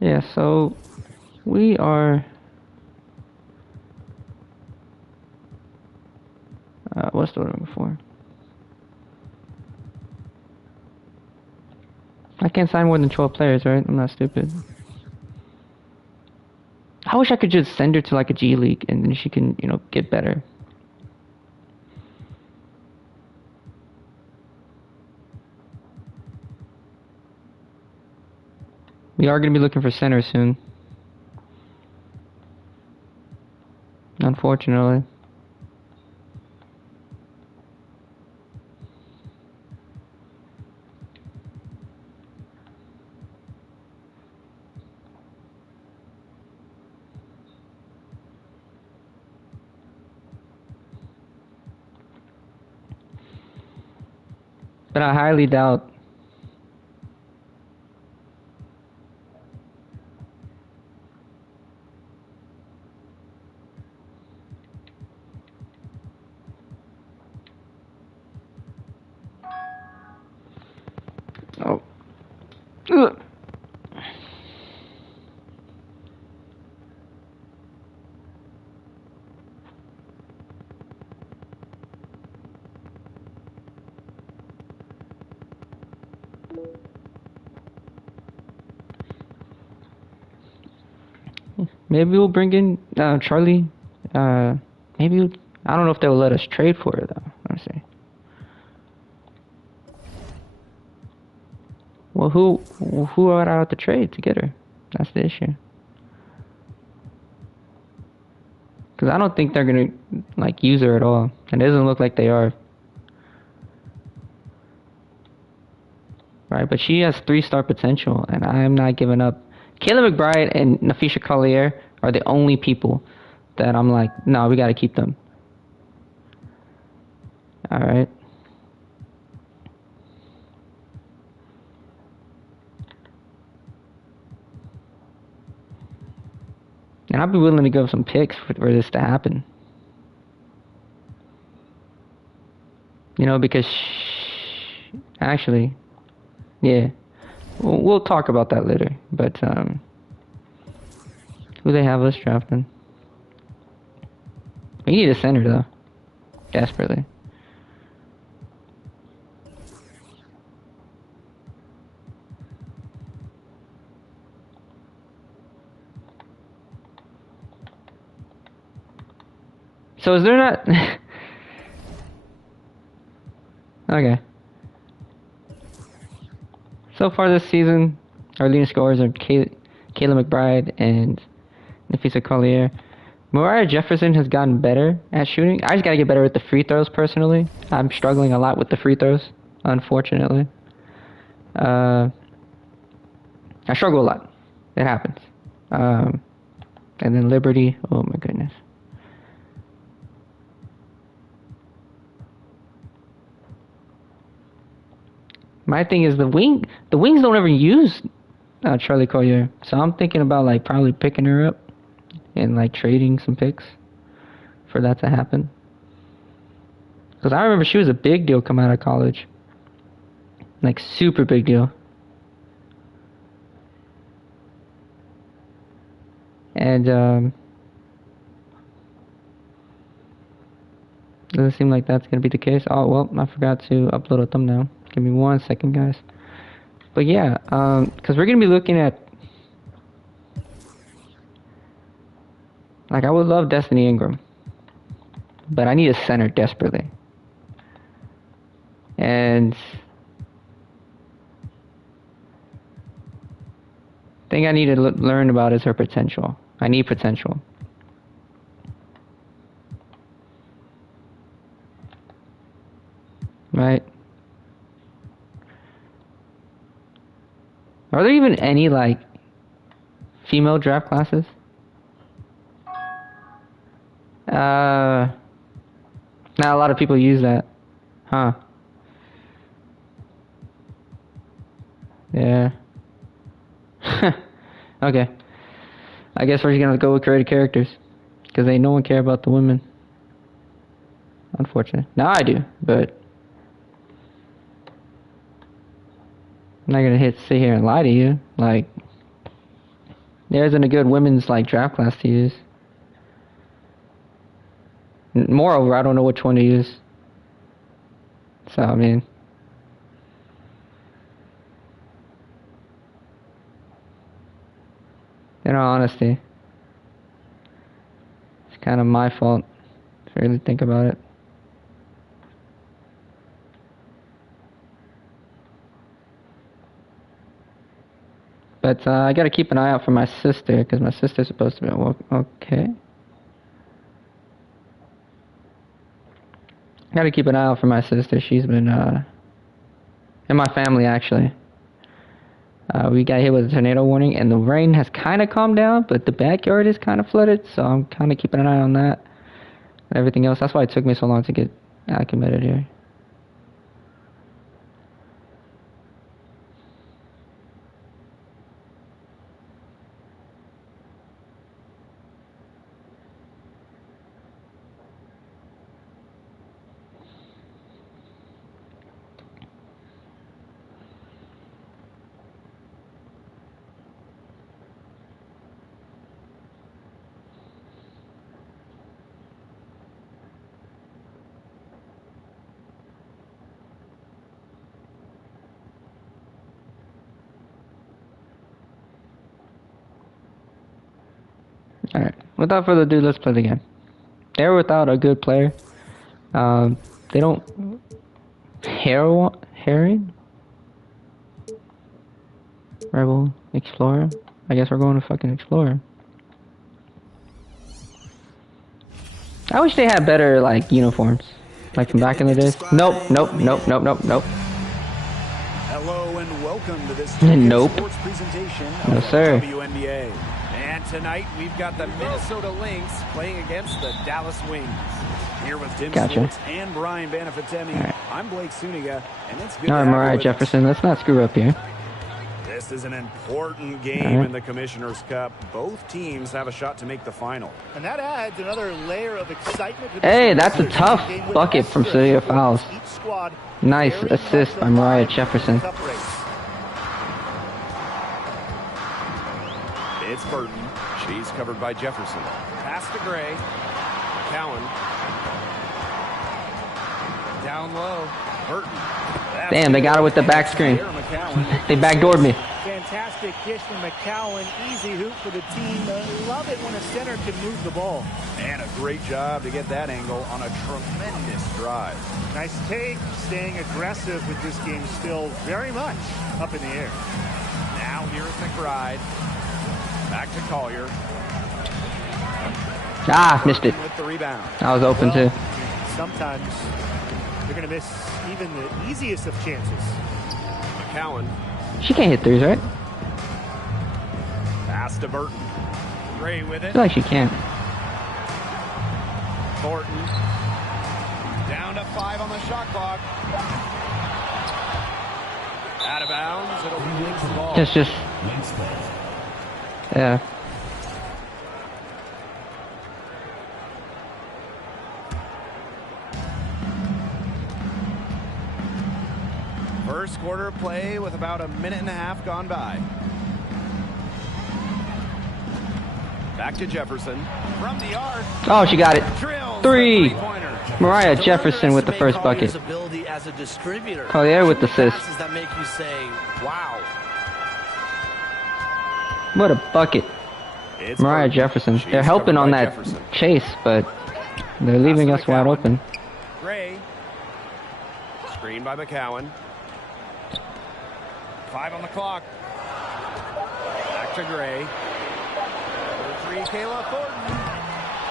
Yeah, so we are. What's the order before? I can't sign more than 12 players, right? I'm not stupid. I wish I could just send her to like a G League and then she can, get better. We are going to be looking for center soon. Unfortunately. But I highly doubt. Oh. Ugh. Maybe we'll bring in Charlie. Maybe I don't know if they'll let us trade for her though. Let's see. Well, who would I have to trade to get her? That's the issue. Because I don't think they're gonna like use her at all. It doesn't look like they are. Right, but she has 3-star potential, and I'm not giving up. Kayla McBride and Nafisha Collier are the only people that I'm like, no, we gotta keep them. All right. And I'd be willing to give some picks for this to happen. Because actually, yeah, we'll talk about that later. But who they have us drafting? We need a center though, desperately. So is there not? Okay. So far this season, our leading scorers are Kayla McBride and Nafisa Collier. Mariah Jefferson has gotten better at shooting. I just gotta get better with the free throws personally. I'm struggling a lot with the free throws, unfortunately. I struggle a lot. It happens. And then Liberty. Oh my goodness. My thing is the wings don't ever use Charlie Collier, so I'm thinking about like probably picking her up and like trading some picks for that to happen. Because I remember she was a big deal coming out of college, like super big deal. And doesn't seem like that's gonna be the case. Oh well, I forgot to upload a thumbnail. Give me 1 second, guys. But yeah, because we're gonna be looking at, like, I would love Destiny Ingram, but I need a center desperately. And thing I need to learn about is her potential. I need potential. Right? Are there even any like female draft classes? Not a lot of people use that. Huh. Yeah. Okay. I guess we're just gonna go with creative characters. Because ain't no one care about the women. Unfortunately. Now I do, but I'm not gonna sit here and lie to you. Like, There isn't a good women's like draft class to use. Moreover, I don't know which one to use. So I mean, in all honesty, it's kind of my fault if you really think about it. But I gotta keep an eye out for my sister, because my sister's supposed to be okay. Gotta keep an eye out for my sister. She's been and my family actually. We got hit with a tornado warning, and the rain has kind of calmed down, but the backyard is kind of flooded, so I'm kind of keeping an eye on that and everything else. That's why it took me so long to get acclimated here. Alright, without further ado, let's play the game. They're without a good player. They don't... Herring? Rebel, Explorer? I guess we're going to fucking Explorer. I wish they had better, like, uniforms. Like from back in the days. Nope. Hello and welcome to this Nope. sports presentation No, of sir. WNBA. And tonight we've got the Minnesota Lynx playing against the Dallas Wings. Here with Tim Schwartz and Brian Banafitemi, right. I'm Blake Suniga, and it's good Alright, to have you Mariah with us. Jefferson, let's not screw up here. This is an important game in the Commissioner's Cup. Both teams have a shot to make the final. And that adds another layer of excitement. Hey, that's a tough bucket from Celia Fowles. Nice assist by Mariah Jefferson. It's Burton. She's covered by Jefferson. Pass to Gray. Cowan. Down low. Burton. Damn, they got her with the back screen. They backdoored me. Fantastic dish from McCowan. Easy hoop for the team. Love it when a center can move the ball. And a great job to get that angle on a tremendous drive. Nice take. Staying aggressive with this game still very much up in the air. Now here's McBride. Back to Collier. Ah, missed it. With the rebound. I was open too. Sometimes you're going to miss even the easiest of chances. McCowan. She can't hit threes, right? Pass to Burton. Gray with I it. feel like she can. Thornton. Down to 5 on the shot clock. Out of bounds. It'll be Lynx ball. Just. Yeah. First quarter play with about a minute and a half gone by. Back to Jefferson. From the arc. Oh, she got it. Drills Three. the three-pointer. Mariah Jefferson with the first bucket. As a distributor. Collier with the assist. Passes that make you say, wow. What a bucket. It's Mariah Burton. Jefferson. She's They're helping covered on by that Jefferson. chase, but they're leaving Pass us to wide McCowan. open. Gray. Screen by McCowan. 5 on the clock. Back to Gray. For 3, Kayla Thornton.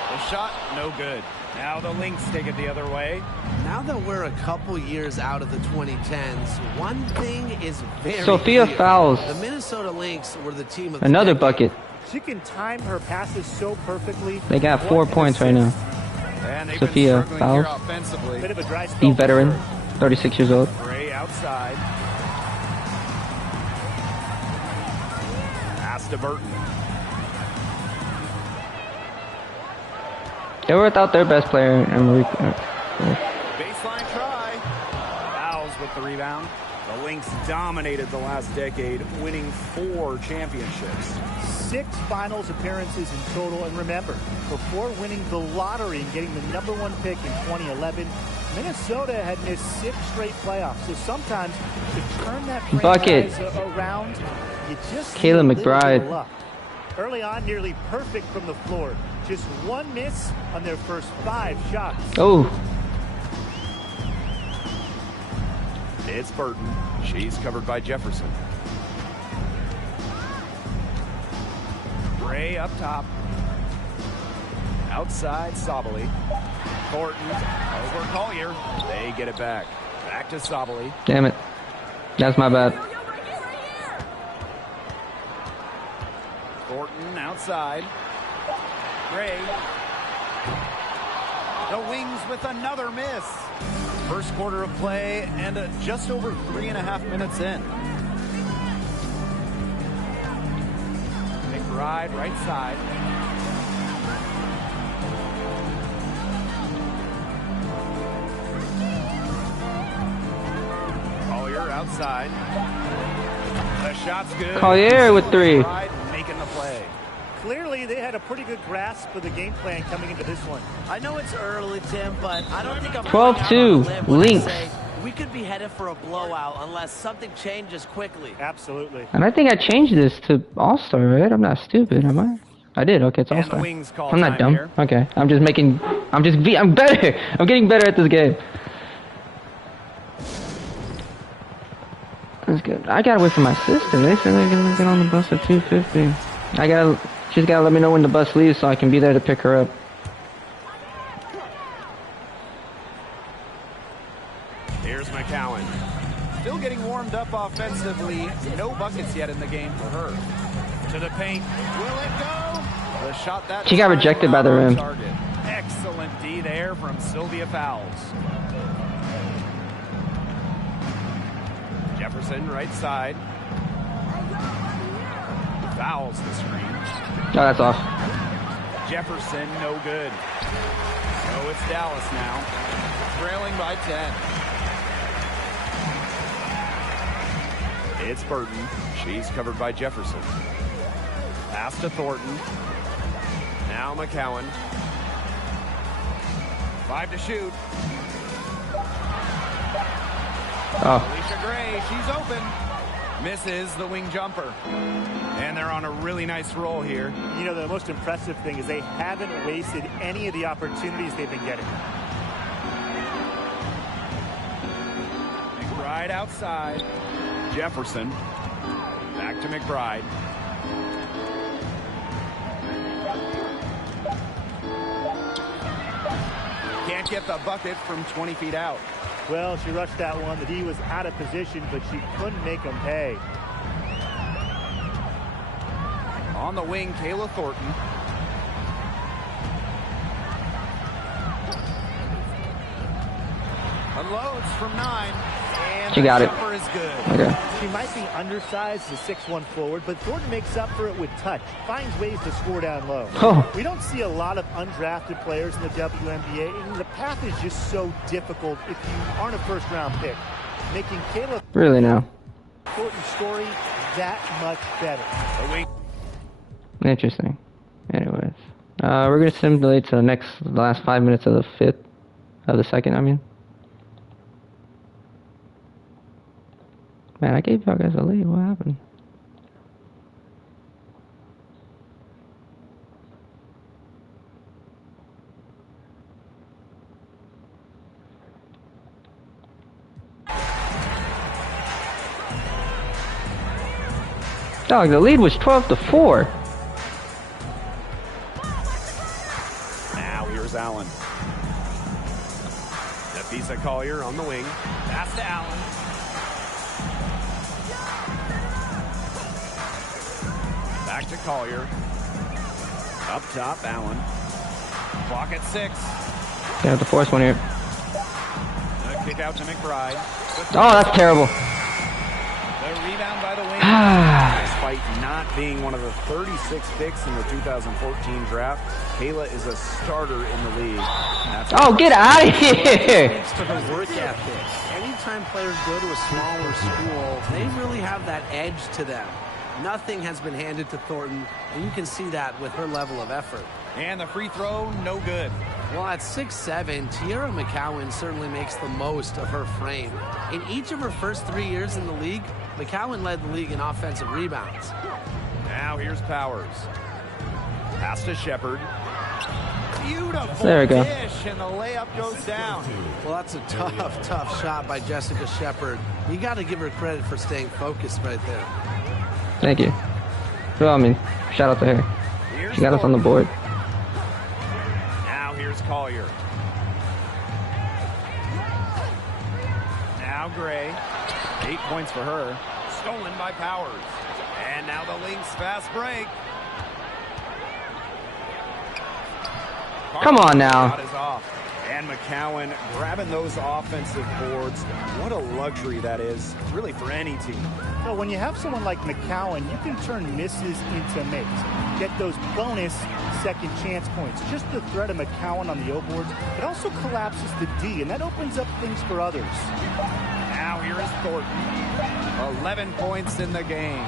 The shot, no good. Now the Lynx take it the other way. Now that we're a couple years out of the 2010s, one thing is very Sophia clear. Fowles. The Minnesota Lynx were the team of Another the bucket. She can time her passes so perfectly. They got 4 points right now. And they've Sophia been struggling Fowles. here offensively. Bit of a dry The spell. veteran, 36 years old. Gray outside. Pass to Burton. They were without their best player, and Baseline try. Fouls with the rebound. The Lynx dominated the last decade, winning 4 championships. 6 finals appearances in total. And remember, before winning the lottery and getting the #1 pick in 2011, Minnesota had missed 6 straight playoffs. So sometimes to turn that franchise around, you just need a little bit of luck. Early on, nearly perfect from the floor. Just 1 miss on their first 5 shots. Oh. It's Burton. She's covered by Jefferson. Gray up top. Outside, Sabali. Thornton over Collier. They get it back. Back to Sabali. Damn it. That's my bad. Thornton outside. Gray. The Wings with another miss. First quarter of play and just over 3.5 minutes in. McBride right side. Collier outside. The shot's good. Collier with 3. Making the play. Clearly, they had a pretty good grasp of the game plan coming into this one. I know it's early, Tim, but I don't think I'm 12-2, Lynx. We could be headed for a blowout unless something changes quickly. Absolutely. And I think I changed this to All-Star, right? I'm not stupid, am I? I did. Okay, it's All-Star. I'm not dumb. Here. Okay, I'm better. I'm getting better at this game. That's good. I gotta wait for my sister. They said they're gonna get on the bus at 2:50. She's gotta let me know when the bus leaves so I can be there to pick her up. Here's McCowan. Still getting warmed up offensively. No buckets yet in the game for her. To the paint. Will it go? The shot that She got rejected by the rim. Target. Excellent D there from Sylvia Fowles. Jefferson right side. Fouls the screen. Oh, that's off. Jefferson no good. So it's Dallas now. Trailing by 10. It's Burton. She's covered by Jefferson. Pass to Thornton. Now McCowan. 5 to shoot. Oh. Alicia Gray, she's open. Misses the wing jumper. And they're on a really nice roll here. You know, the most impressive thing is they haven't wasted any of the opportunities they've been getting. McBride outside. Jefferson. Back to McBride. Can't get the bucket from 20 feet out. Well, she rushed that one. The D was out of position, but she couldn't make them pay. On the wing, Kayla Thornton. Unloads from 9. And She got it. Is good. Okay. She might be undersized as a 6'1" forward, but Thornton makes up for it with touch. Finds ways to score down low. Oh. We don't see a lot of undrafted players in the WNBA, and the path is just so difficult if you aren't a first-round pick. Making Kayla Really now. Thornton's story that much better. The wing. Interesting. Anyways. We're gonna simulate to the last 5 minutes of the second, I mean. Man, I gave y'all guys a lead. What happened? Dog, the lead was 12-4. Now here's Allen. Nafisa Collier on the wing. Pass to Allen. Back to Collier. Up top, Allen. Clock at 6. Gonna have to force one here. A kick out to McBride. Oh, that's terrible. The rebound by the wing. despite not being one of the 36 picks in the 2014 draft, Kayla is a starter in the league. Oh, get out of here! Speaks to her work ethic. Anytime players go to a smaller school, they really have that edge to them. Nothing has been handed to Thornton, and you can see that with her level of effort. And the free throw, no good. Well, at 6'7", Tiara McCowan certainly makes the most of her frame. In each of her first 3 years in the league, McCowan led the league in offensive rebounds. Now here's Powers. Pass to Shepard. Beautiful There we go. dish, and the layup goes down. Well, that's a tough shot by Jessica Shepard. You got to give her credit for staying focused right there. Thank you. Well, I mean, shout out to her. Here's She got us on the board. Now here's Collier. Now Gray. 8 points for her. Stolen by Powers. And now the Lynx fast break. Come on now. Shot is off. And McCowan grabbing those offensive boards. What a luxury that is, really, for any team. So when you have someone like McCowan, you can turn misses into makes. Get those bonus second chance points. Just the threat of McCowan on the O boards, it also collapses the D, and that opens up things for others. Now here is Thornton. 11 points in the game.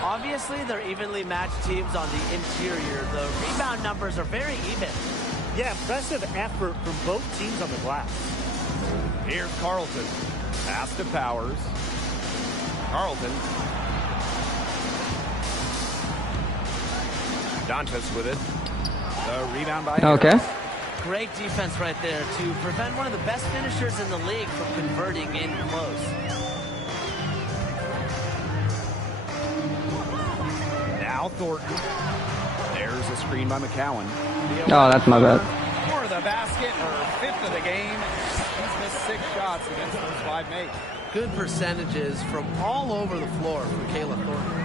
Obviously, they're evenly matched teams on the interior. The rebound numbers are very even. Yeah, impressive effort from both teams on the glass. Here's Carlton. Pass to Powers. Carlton. Dantas with it. The rebound by Okay. Harris. Great defense right there to prevent one of the best finishers in the league from converting in close. Now Thornton. There's a screen by McCowan. Oh, that's my bad. For the basket, her 5th of the game. She's missed 6 shots against those 5 mates. Good percentages from all over the floor for Kayla Thornton.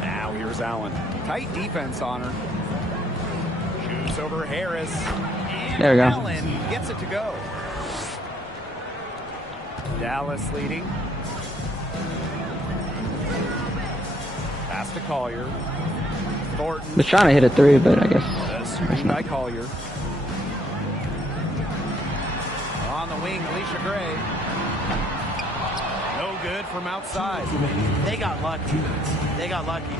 Now here's Allen. Tight defense on her. Shoots over Harris. And There we go. Allen gets it to go. Dallas leading. Pass to Collier. Thornton. Was trying to hit a 3, but I guess. The screen by Collier. On the wing, Alicia Gray. No good from outside. They got lucky. They got lucky.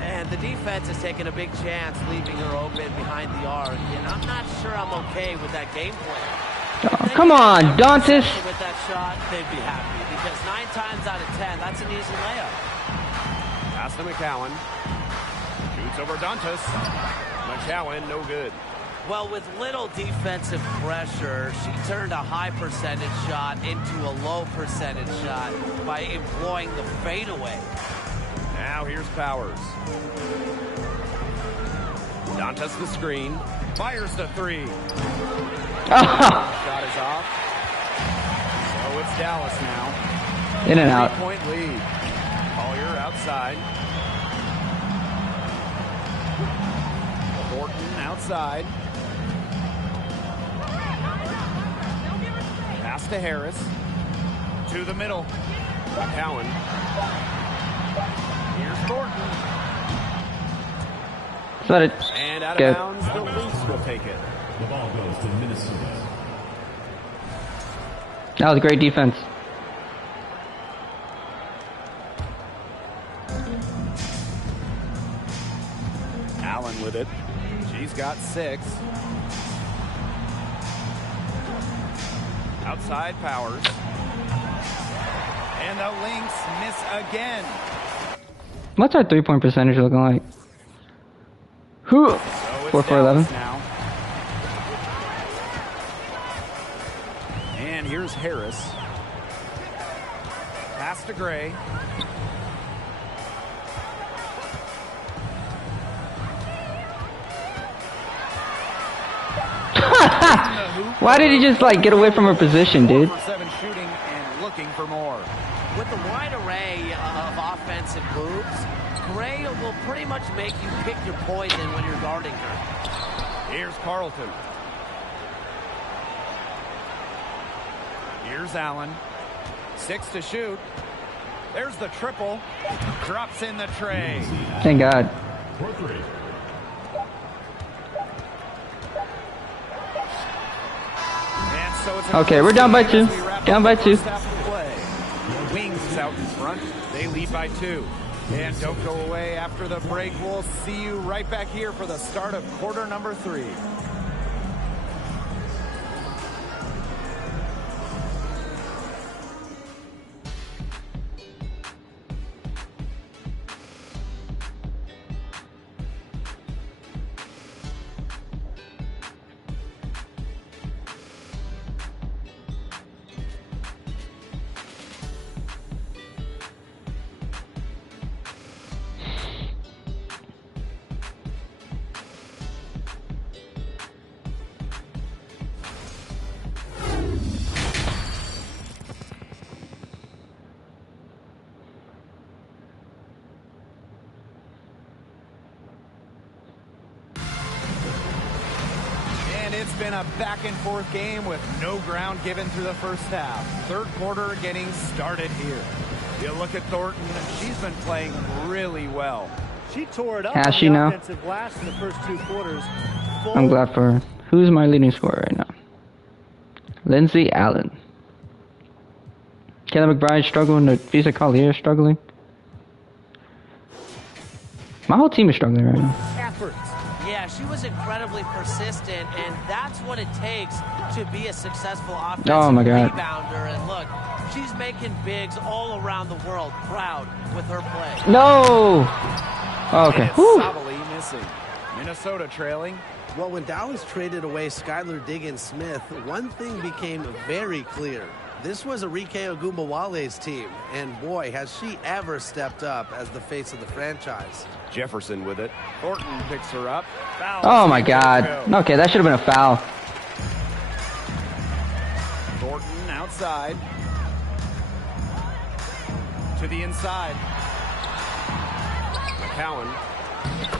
And the defense has taken a big chance leaving her open behind the arc. And I'm not sure I'm okay with that game plan. Oh, come on, Dantas. With that shot, they'd be happy. Because 9 times out of 10, that's an easy layup. Pass to McCowan. Shoots over Dantas. McCowan, no good. Well, with little defensive pressure, she turned a high percentage shot into a low percentage shot by employing the fadeaway. Now here's Powers. Dantas the screen. Fires the 3. Shot is off. So it's Dallas now. In and out. 3-point lead. Collier outside. Thornton outside. Pass to Harris. To the middle. McCowan. Here's Thornton. Let it And out of go. bounds, the Lynx will take it. The ball goes to Minnesota. That was great defense. Allen with it. She's got 6. Outside Powers. And the Lynx miss again. What's our 3-point percentage looking like? Whew. So it's 4 for 11. Dallas now. And here's Harris. Pass to Gray. Why did he just like get away from her position, dude? 4 for 7 shooting and looking for more. With the wide array of offensive moves, Gray will pretty much make you pick your poison when you're guarding her. Here's Carlton. Here's Allen. 6 to shoot. There's the triple. Drops in the tray. Thank God. For three. And so it's Okay, we're down by 2. Down by 2. Wings is out in front. They lead by 2. And don't go away after the break. We'll see you right back here for the start of quarter number 3. It's been a back-and-forth game with no ground given through the first half. Third quarter getting started here. You look at Thornton, she's been playing really well. She tore it up Has on she the now? offensive glass in the first 2 quarters. I'm glad for her. Who's my leading scorer right now? Lindsay Allen. Kayla McBride struggling. Visa Collier struggling. My whole team is struggling right now. Efforts. Yeah, she was incredibly persistent, and that's what it takes to be a successful offensive rebounder. And look, she's making bigs all around the world proud with her play. No! Oh, okay. Sabali missing. Minnesota trailing. Well, when Dallas traded away Skylar Diggins-Smith, one thing became very clear. This was Arike Ogunbowale's team, and boy, has she ever stepped up as the face of the franchise. Jefferson with it. Thornton picks her up. Foul. Oh my God. Okay, that should have been a foul. Thornton outside. To the inside. McCowan.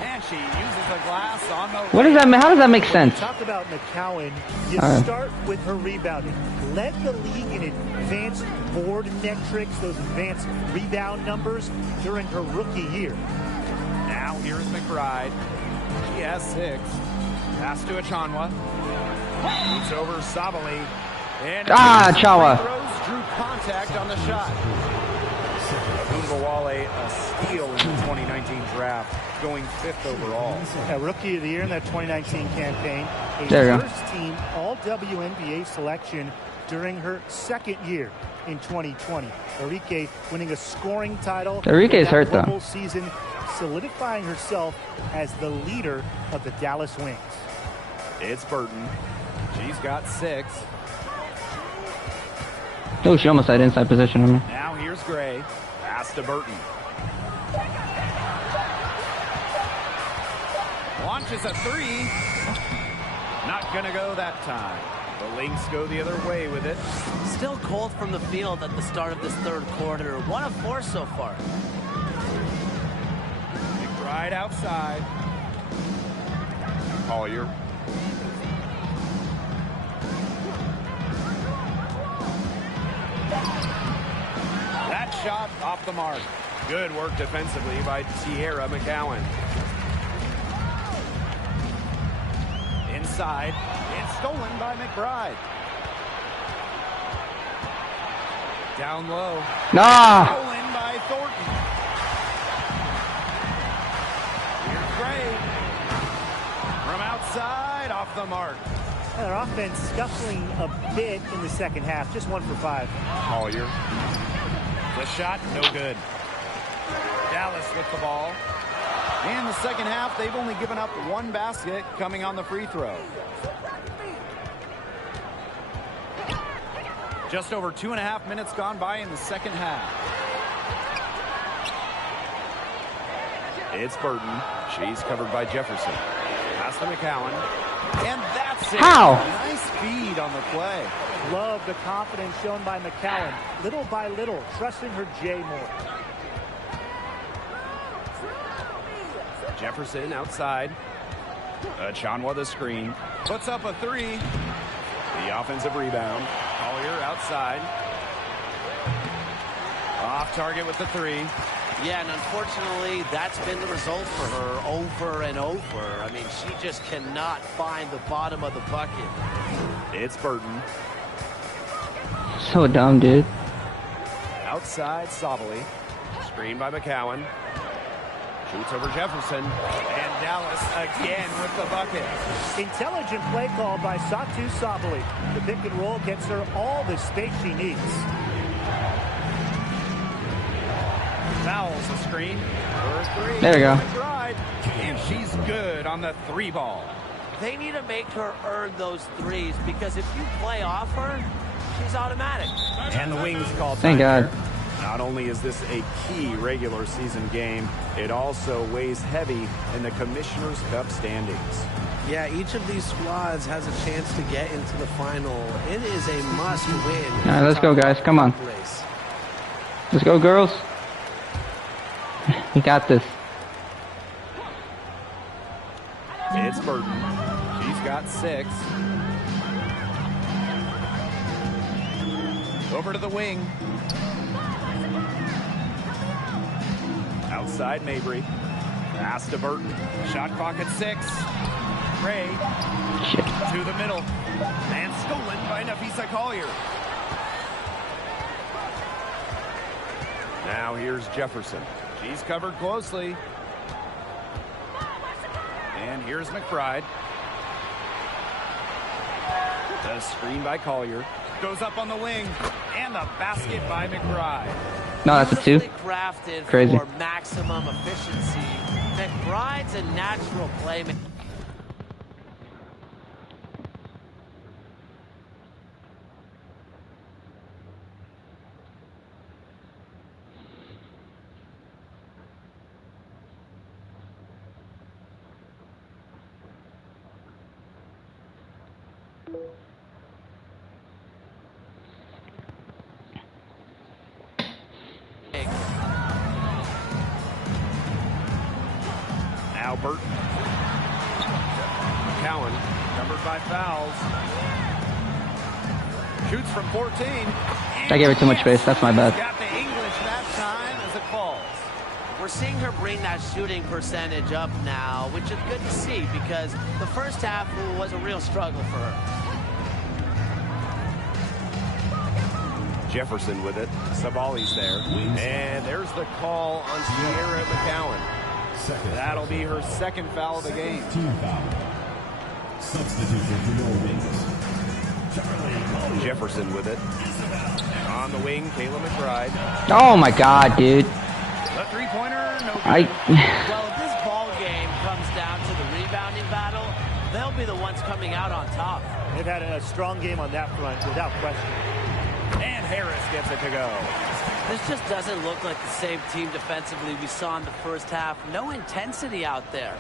And she uses the glass on the... What does that mean? How does that make sense? Talk about McCowan. You start with her rebounding. Led the league in advanced board metrics, those advanced rebound numbers during her rookie year. Now here's McBride. She has 6. Pass to Achanwa. Moves over Sabali. And Chawa. throws, drew contact on the shot. Ogunbowale, a steal in the 2019 draft, going 5th overall. Rookie of the year in that 2019 campaign. A first-team All-WNBA selection during her 2nd year in 2020. Arike winning a scoring title. Arike's hurt though. Whole season, solidifying herself as the leader of the Dallas Wings. It's Burton. She's got 6. Oh, she almost had inside position on me. Now here's Gray. Pass to Burton. Launches a 3. Not gonna go that time. The Lynx go the other way with it. Still cold from the field at the start of this third quarter. 1 of 4 so far. McBride outside. Collier. That shot off the mark. Good work defensively by Tierra McCowan. Inside. It's stolen by McBride. Down low. Stolen by Thornton. Here's Gray. From outside, off the mark. Their offense scuffling a bit in the second half. Just 1 for 5. Collier. The shot, no good. Dallas with the ball. In the second half, they've only given up 1 basket coming on the free throw. Just over 2.5 minutes gone by in the second half. It's Burton. She's covered by Jefferson. Pass to McCowan. And that's it. How? Nice feed on the play. Love the confidence shown by McCowan. Little by little, trusting her J more. Jefferson outside. Achanwa the screen. Puts up a 3. The offensive rebound. Collier outside. Off target with the three. Yeah, and unfortunately, that's been the result for her over and over. I mean, she just cannot find the bottom of the bucket. It's Burton. So dumb, dude. Outside, Sabali. Screen by McCowan. Shoots over Jefferson. And Dallas again with the bucket. Intelligent play call by Satu Sabali. The pick and roll gets her all the space she needs. Fouls the screen. For three. There we go. McBride. And she's good on the three ball. They need to make her earn those threes because if you play off her, she's automatic. And the Wings called. Thank God. Not only is this a key regular season game, it also weighs heavy in the Commissioner's Cup standings. Yeah, each of these squads has a chance to get into the final. It is a must-win. All right, let's go, guys. Come on. Race. Let's go, girls. We got this. It's Burton. She's got 6. Over to the wing. Outside Mabry. Pass to Burton. Shot clock at 6. Ray. Shit. To the middle. And stolen by Nafisa Collier. Now here's Jefferson. She's covered closely. And here's McBride. The screen by Collier. Goes up on the wing. And the basket by McBride. No, that's a 2. Crafted Crazy. for maximum efficiency. McBride's a natural playmaker. Now Burton. McCowan covered by fouls. Shoots from 14. I gave her too much space. That's my bad. Got the English that time as it falls. We're seeing her bring that shooting percentage up now, which is good to see because the first half was a real struggle for her. Jefferson with it. Sabali's there. And there's the call on Sierra McCowan. That'll be her second foul of the game. Team foul. Substitution for your Wings. Jefferson with it. On the wing, Kayla McBride. Oh my God, dude. The three-pointer, no good. Well, if this ball game comes down to the rebounding battle, they'll be the ones coming out on top. They've had a strong game on that front, without question. And Harris gets it to go. This just doesn't look like the same team defensively we saw in the first half. No intensity out there.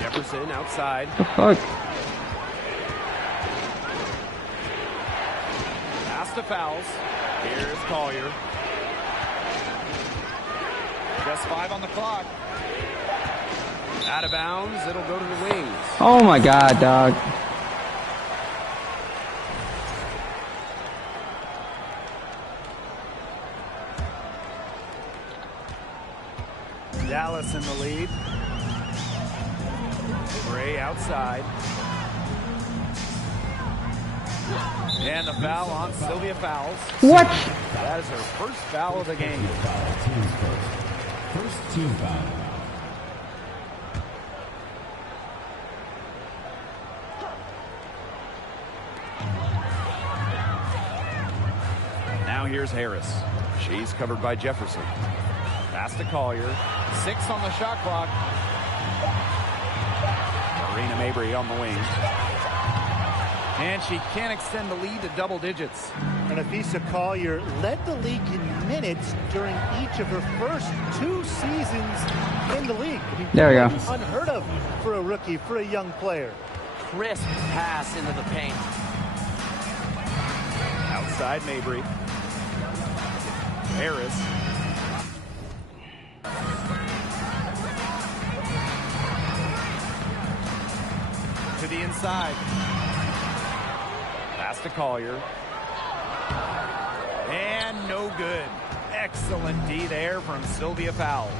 Jefferson outside. The fuck? Pass to fouls. Here's Collier. Just 5 on the clock. Out of bounds. It'll go to the Wings. Oh my God, dog. Dallas in the lead. Ray outside. And the foul on Sylvia Fowles. What? That is her first foul of the game. Team's first team foul. Now here's Harris. She's covered by Jefferson. Pass to Collier. 6 on the shot clock. Marina Mabry on the wing. And she can't extend the lead to double digits. And Nafisa Collier led the league in minutes during each of her first 2 seasons in the league. There we go. Unheard of for a rookie, for a young player. Crisp pass into the paint. Outside Mabry. Harris. To the inside. Pass to Collier. And no good. Excellent D there from Sylvia Fowles.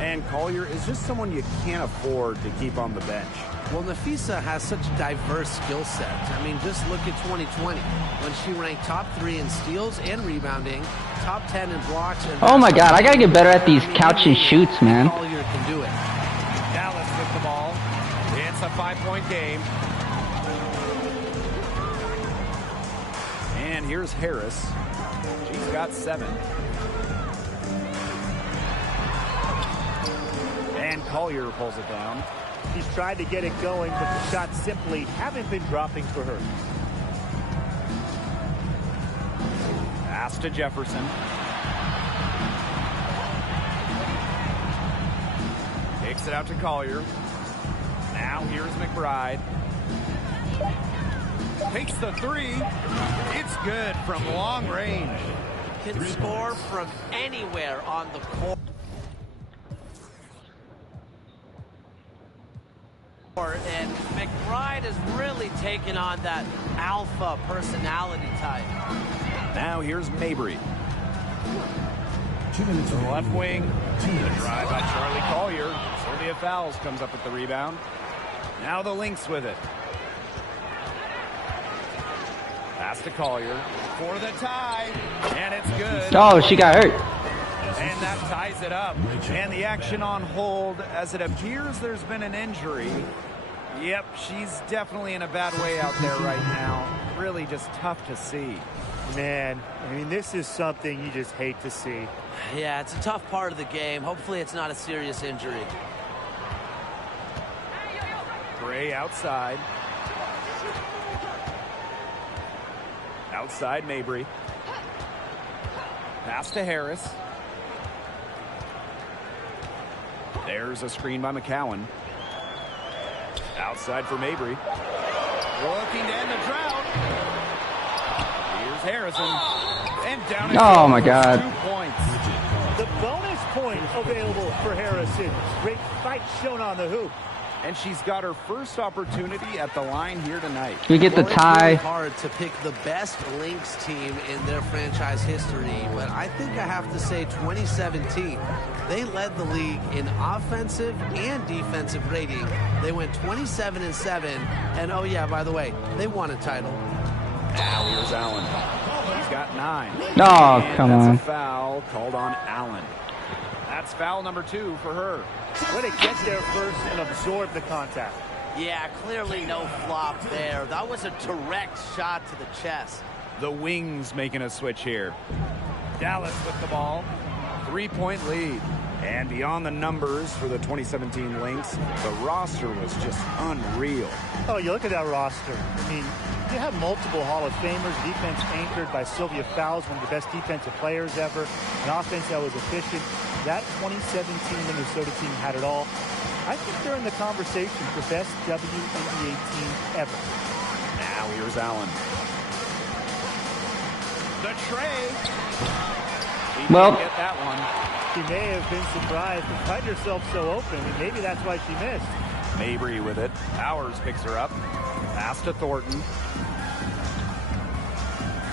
And Collier is just someone you can't afford to keep on the bench. Well, Nafisa has such a diverse skill set. I mean, just look at 2020 when she ranked top 3 in steals and rebounding, top 10 in blocks. And oh my God, I gotta get better at these couch and shoots, man. Collier can do it. Dallas with the ball. It's a 5-point game. And here's Harris. She's got 7. And Collier pulls it down. He's tried to get it going, but the shots simply haven't been dropping for her. Pass to Jefferson. Takes it out to Collier. Now here's McBride. Takes the 3. It's good from long range. Can score from anywhere on the court. And McBride has really taken on that alpha personality type. Now here's Mabry. 2 minutes To the left remaining. wing. 2 The minutes. drive by Charlie Collier. Sylvia Fowles comes up with the rebound. Now the Lynx with it. Pass to Collier for the tie. And it's good. Oh, she got hurt. And that ties it up. And the action on hold as it appears there's been an injury. Yep, she's definitely in a bad way out there right now. Really just tough to see. Man, I mean, this is something you just hate to see. Yeah, it's a tough part of the game. Hopefully it's not a serious injury. Gray outside. Outside Mabry. Pass to Harris. There's a screen by McCowan. Outside for Mabry. Looking to end the drought. Here's Harrison. And down it Oh goes. my God. 2 points. The bonus point available for Harrison. Great fight shown on the hoop. And she's got her first opportunity at the line here tonight. We get the Well, it's really tie. hard to pick the best Lynx team in their franchise history, but I think I have to say 2017. They led the league in offensive and defensive rating. They went 27-7, and oh yeah, by the way, they won a title. Now here's Allen. He's got 9. Oh, And come that's on. a foul called on Allen. That's foul number 2 for her. Way to get there first and absorb the contact. Yeah, clearly no flop there. That was a direct shot to the chest. The Wings making a switch here. Dallas with the ball. 3-point lead. And beyond the numbers for the 2017 Lynx, the roster was just unreal. Oh, you look at that roster. I mean, you have multiple Hall of Famers, defense anchored by Sylvia Fowles, one of the best defensive players ever, an offense that was efficient. That 2017 Minnesota team had it all. I think they're in the conversation for best WNBA team ever. Now here's Allen. The tray. He Well- didn't get that one. She may have been surprised to find herself so open, and maybe that's why she missed. Mabry with it. Powers picks her up. Pass to Thornton.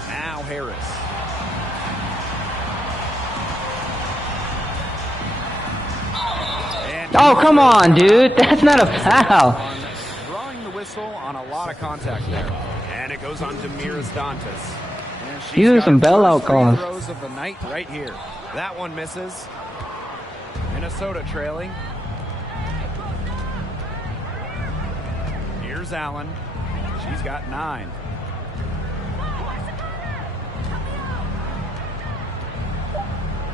Now Harris. And Oh, come on, dude. That's not a foul. drawing the whistle on a lot of contact there. And it goes on to Miras Dantas. And she's These are got some her bailout first free calls. throws of the night right here. That one misses. Minnesota trailing. Here's Allen. She's got 9.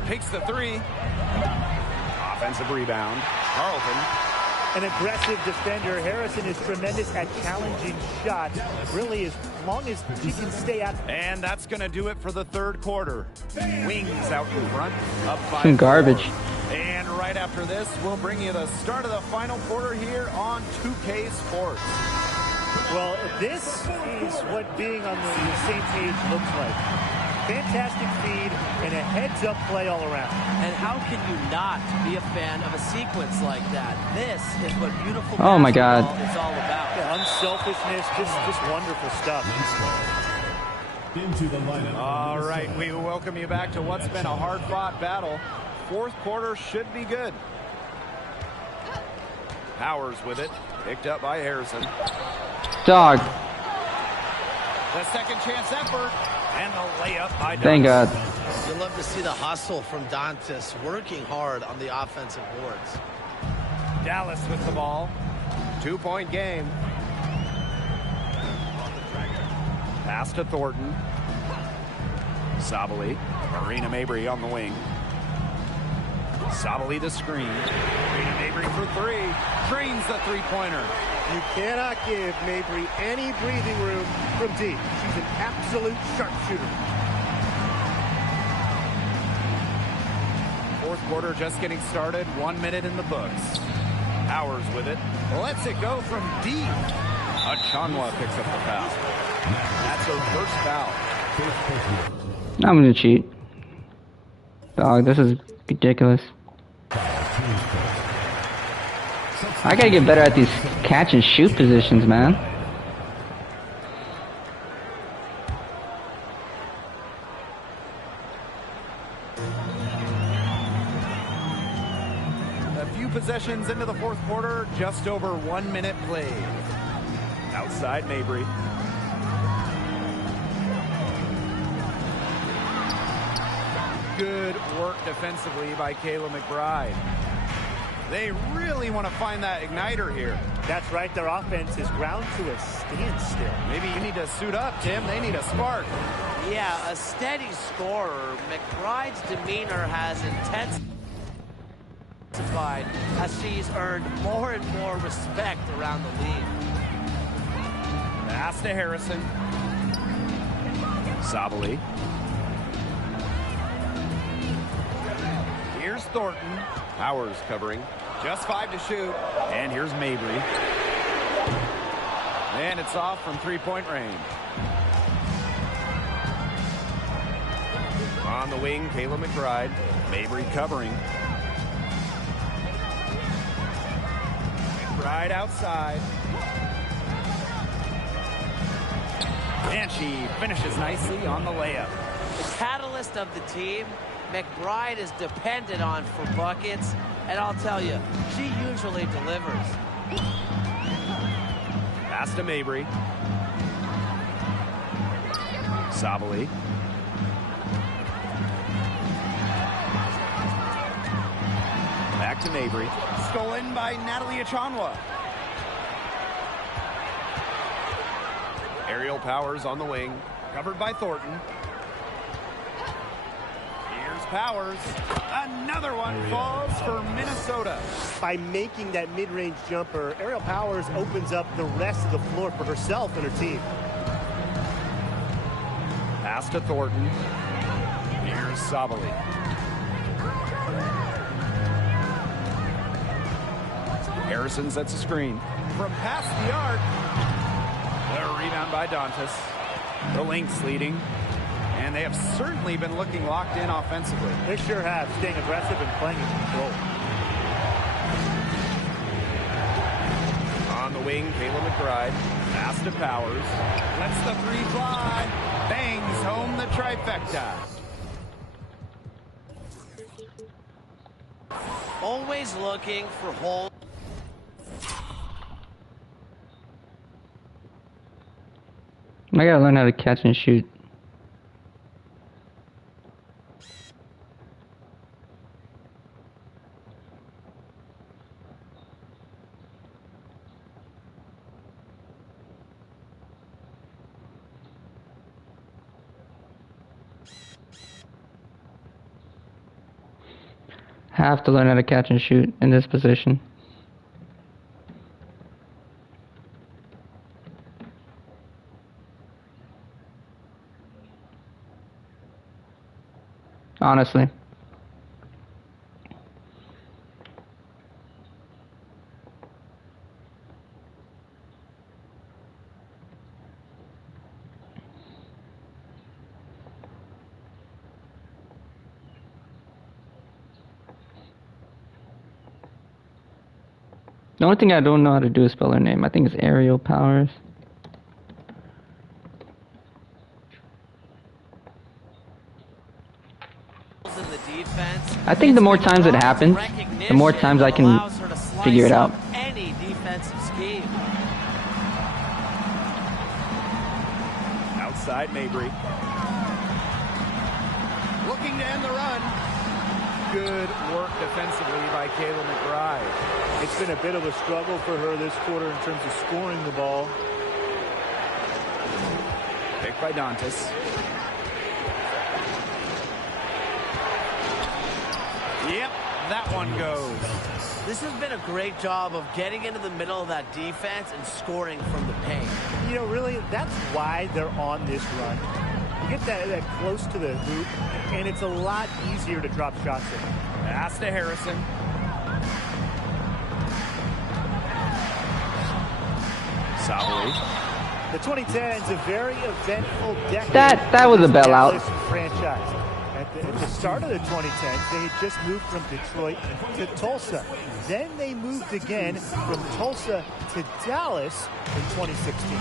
Takes the 3. Offensive rebound. Carlton. An aggressive defender. Harrison is tremendous at challenging shots. Really, as long as she can stay out. And that's going to do it for the third quarter. Wings out in front. Up 5. Some garbage. And right after this, we'll bring you the start of the final quarter here on 2K Sports. Well, this is what being on the same page looks like. Fantastic feed and a heads-up play all around. And how can you not be a fan of a sequence like that? This is what beautiful Oh, my God. basketball is all about. Yeah, unselfishness, just wonderful stuff. Into the lineup. All right, we welcome you back to what's been a hard-fought battle. Fourth quarter should be good. Powers with it, picked up by Harrison. Dog. The second chance effort, and the layup by Dantas. Thank God. You'll love to see the hustle from Dantas working hard on the offensive boards. Dallas with the ball. 2-point game. Pass to Thornton. Sabali. Marina Mabry on the wing. Sabali the screen. Marina Mabry for three. Drains the three-pointer. You cannot give Mabry any breathing room from deep. She's an absolute sharpshooter. Fourth quarter just getting started. 1 minute in the books. Powers with it. Lets it go from deep. Achanwa picks up the foul. That's her first foul. I'm gonna cheat. Dog, this is ridiculous. I gotta get better at these catch and shoot positions, man. A few possessions into the fourth quarter, just over 1 minute played. Outside Mabry. Good work defensively by Kayla McBride. They really want to find that igniter here. That's right. Their offense is ground to a standstill. Maybe you need to suit up, Tim. They need a spark. Yeah, a steady scorer. McBride's demeanor has intensified as she's earned more and more respect around the league. Pass to Harrison. Sabali. Here's Thornton. Powers covering. Just 5 to shoot. And here's Mabry. And it's off from three-point range. On the wing, Kayla McBride. Mabry covering. McBride outside. And she finishes nicely on the layup. The catalyst of the team, McBride is dependent on for buckets, and I'll tell you, she usually delivers. Pass to Mabry. Sabali. Back to Mabry. Stolen by Natalie Achanwa. Aerial Powers on the wing. Covered by Thornton. Here's Powers. Another one falls for Minnesota. By making that mid-range jumper, Aerial Powers opens up the rest of the floor for herself and her team. Pass to Thornton. Here's Sabali. Harrison sets a screen. From past the arc. The rebound by Dantas. The Lynx leading. And they have certainly been looking locked in offensively. They sure have, staying aggressive and playing in control. On the wing, Kayla McBride. Pass to Powers. Lets the three fly. Bangs home the trifecta. Always looking for holes. I gotta learn how to catch and shoot. Have to learn how to catch and shoot in this position. Honestly. The only thing I don't know how to do is spell her name. I think it's Aerial Powers. in the defense. I think the more times it happens, the more times I can figure it out. Any defensive scheme. Outside Mabry. Looking to end the run. Good work defensively by Kayla McBride. It's been a bit of a struggle for her this quarter in terms of scoring the ball. Picked by Dantas. Yep, that one goes. This has been a great job of getting into the middle of that defense and scoring from the paint. You know, really, that's why they're on this run. You get that close to the hoop, and it's a lot easier to drop shots in. Pass to Harrison. Sabali. The 2010s, a very eventful decade. That was a bailout. Franchise. At the start of the 2010s, they had just moved from Detroit to Tulsa. Then they moved again from Tulsa to Dallas in 2016.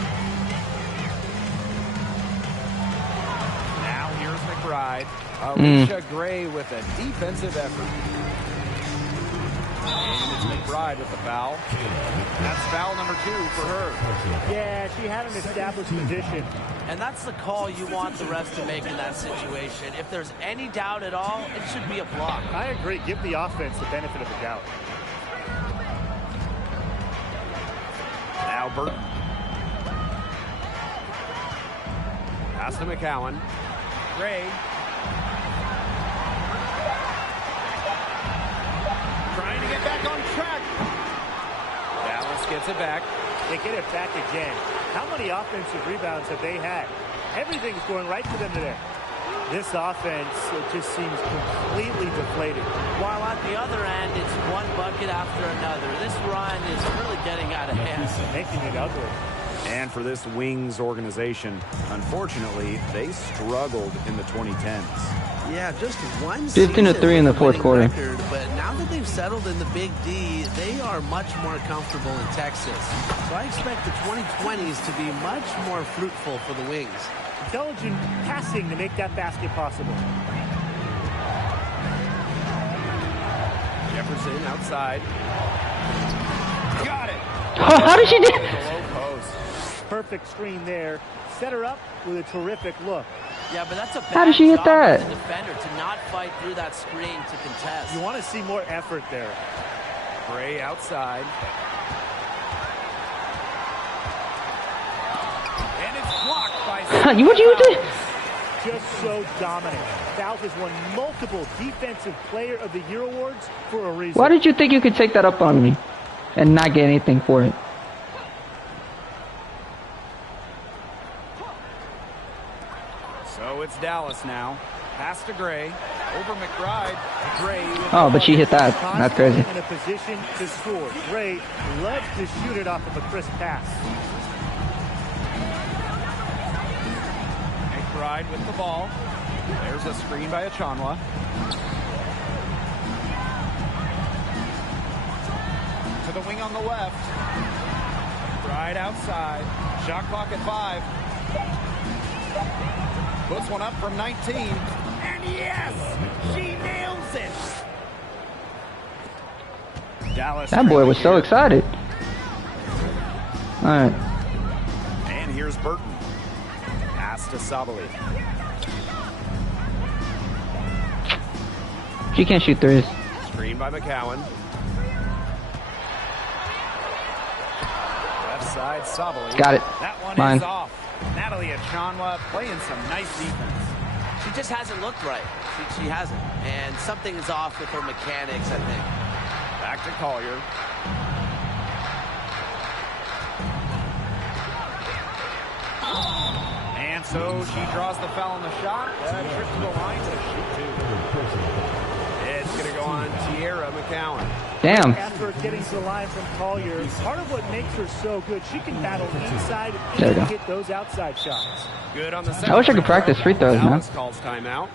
Now here's McBride. Alicia Gray with a defensive effort. And it's McBride with the foul. That's foul number 2 for her. Yeah, she had an established position. And that's the call you want the refs to make in that situation. If there's any doubt at all, it should be a block. I agree. Give the offense the benefit of the doubt. Now Burton. Pass to McCowan. Gray. Trying to get back on track. Dallas gets it back. They get it back again. How many offensive rebounds have they had? Everything's going right for them today. This offense just seems completely deflated. While at the other end, it's one bucket after another. This run is really getting out of hand. Making it ugly. And for this Wings organization, unfortunately, they struggled in the 2010s. Yeah, just one 15-3 in the fourth quarter. Record, but now that they've settled in the Big D, they are much more comfortable in Texas. So I expect the 2020s to be much more fruitful for the Wings. Intelligent passing to make that basket possible. Jefferson outside. Got it. Oh, how did she do? Low post. Perfect screen there. Set her up with a terrific look. Yeah, but that's a bad How did she hit job that? as a defender to not fight through that screen to contest. You want to see more effort there. Gray outside. And it's blocked by... What'd you do? Just so dominant. Fouls has won multiple Defensive Player of the Year awards for a reason. Why did you think you could take that up on me and not get anything for it? So it's Dallas now. Pass to Gray. Over McBride. Gray. Oh, but she hit that. That's crazy. In a position to score. Gray loves to shoot it off of a crisp pass. McBride with the ball. There's a screen by Achanwa. To the wing on the left. McBride outside. Shot clock at 5. Puts one up from 19. And yes! She nails it! Dallas. That boy was so excited. All right. And here's Burton. Pass to Sabali. She can't shoot threes. Screen by McCowan. Left side, Sabali. Got it. That one Mine. is off. Natalie Achanwa playing some nice defense. She just hasn't looked right. She hasn't. And something is off with her mechanics, I think. Back to Collier. And so she draws the foul on the shot. Trip to the line to shoot 2. It's going to go on Tierra McCowan. Damn. After getting to the line from Collier, part of what makes her so good, she can battle inside There we and go. hit those outside shots. Good on the second. I wish I could practice free throws, man. Dallas calls timeout.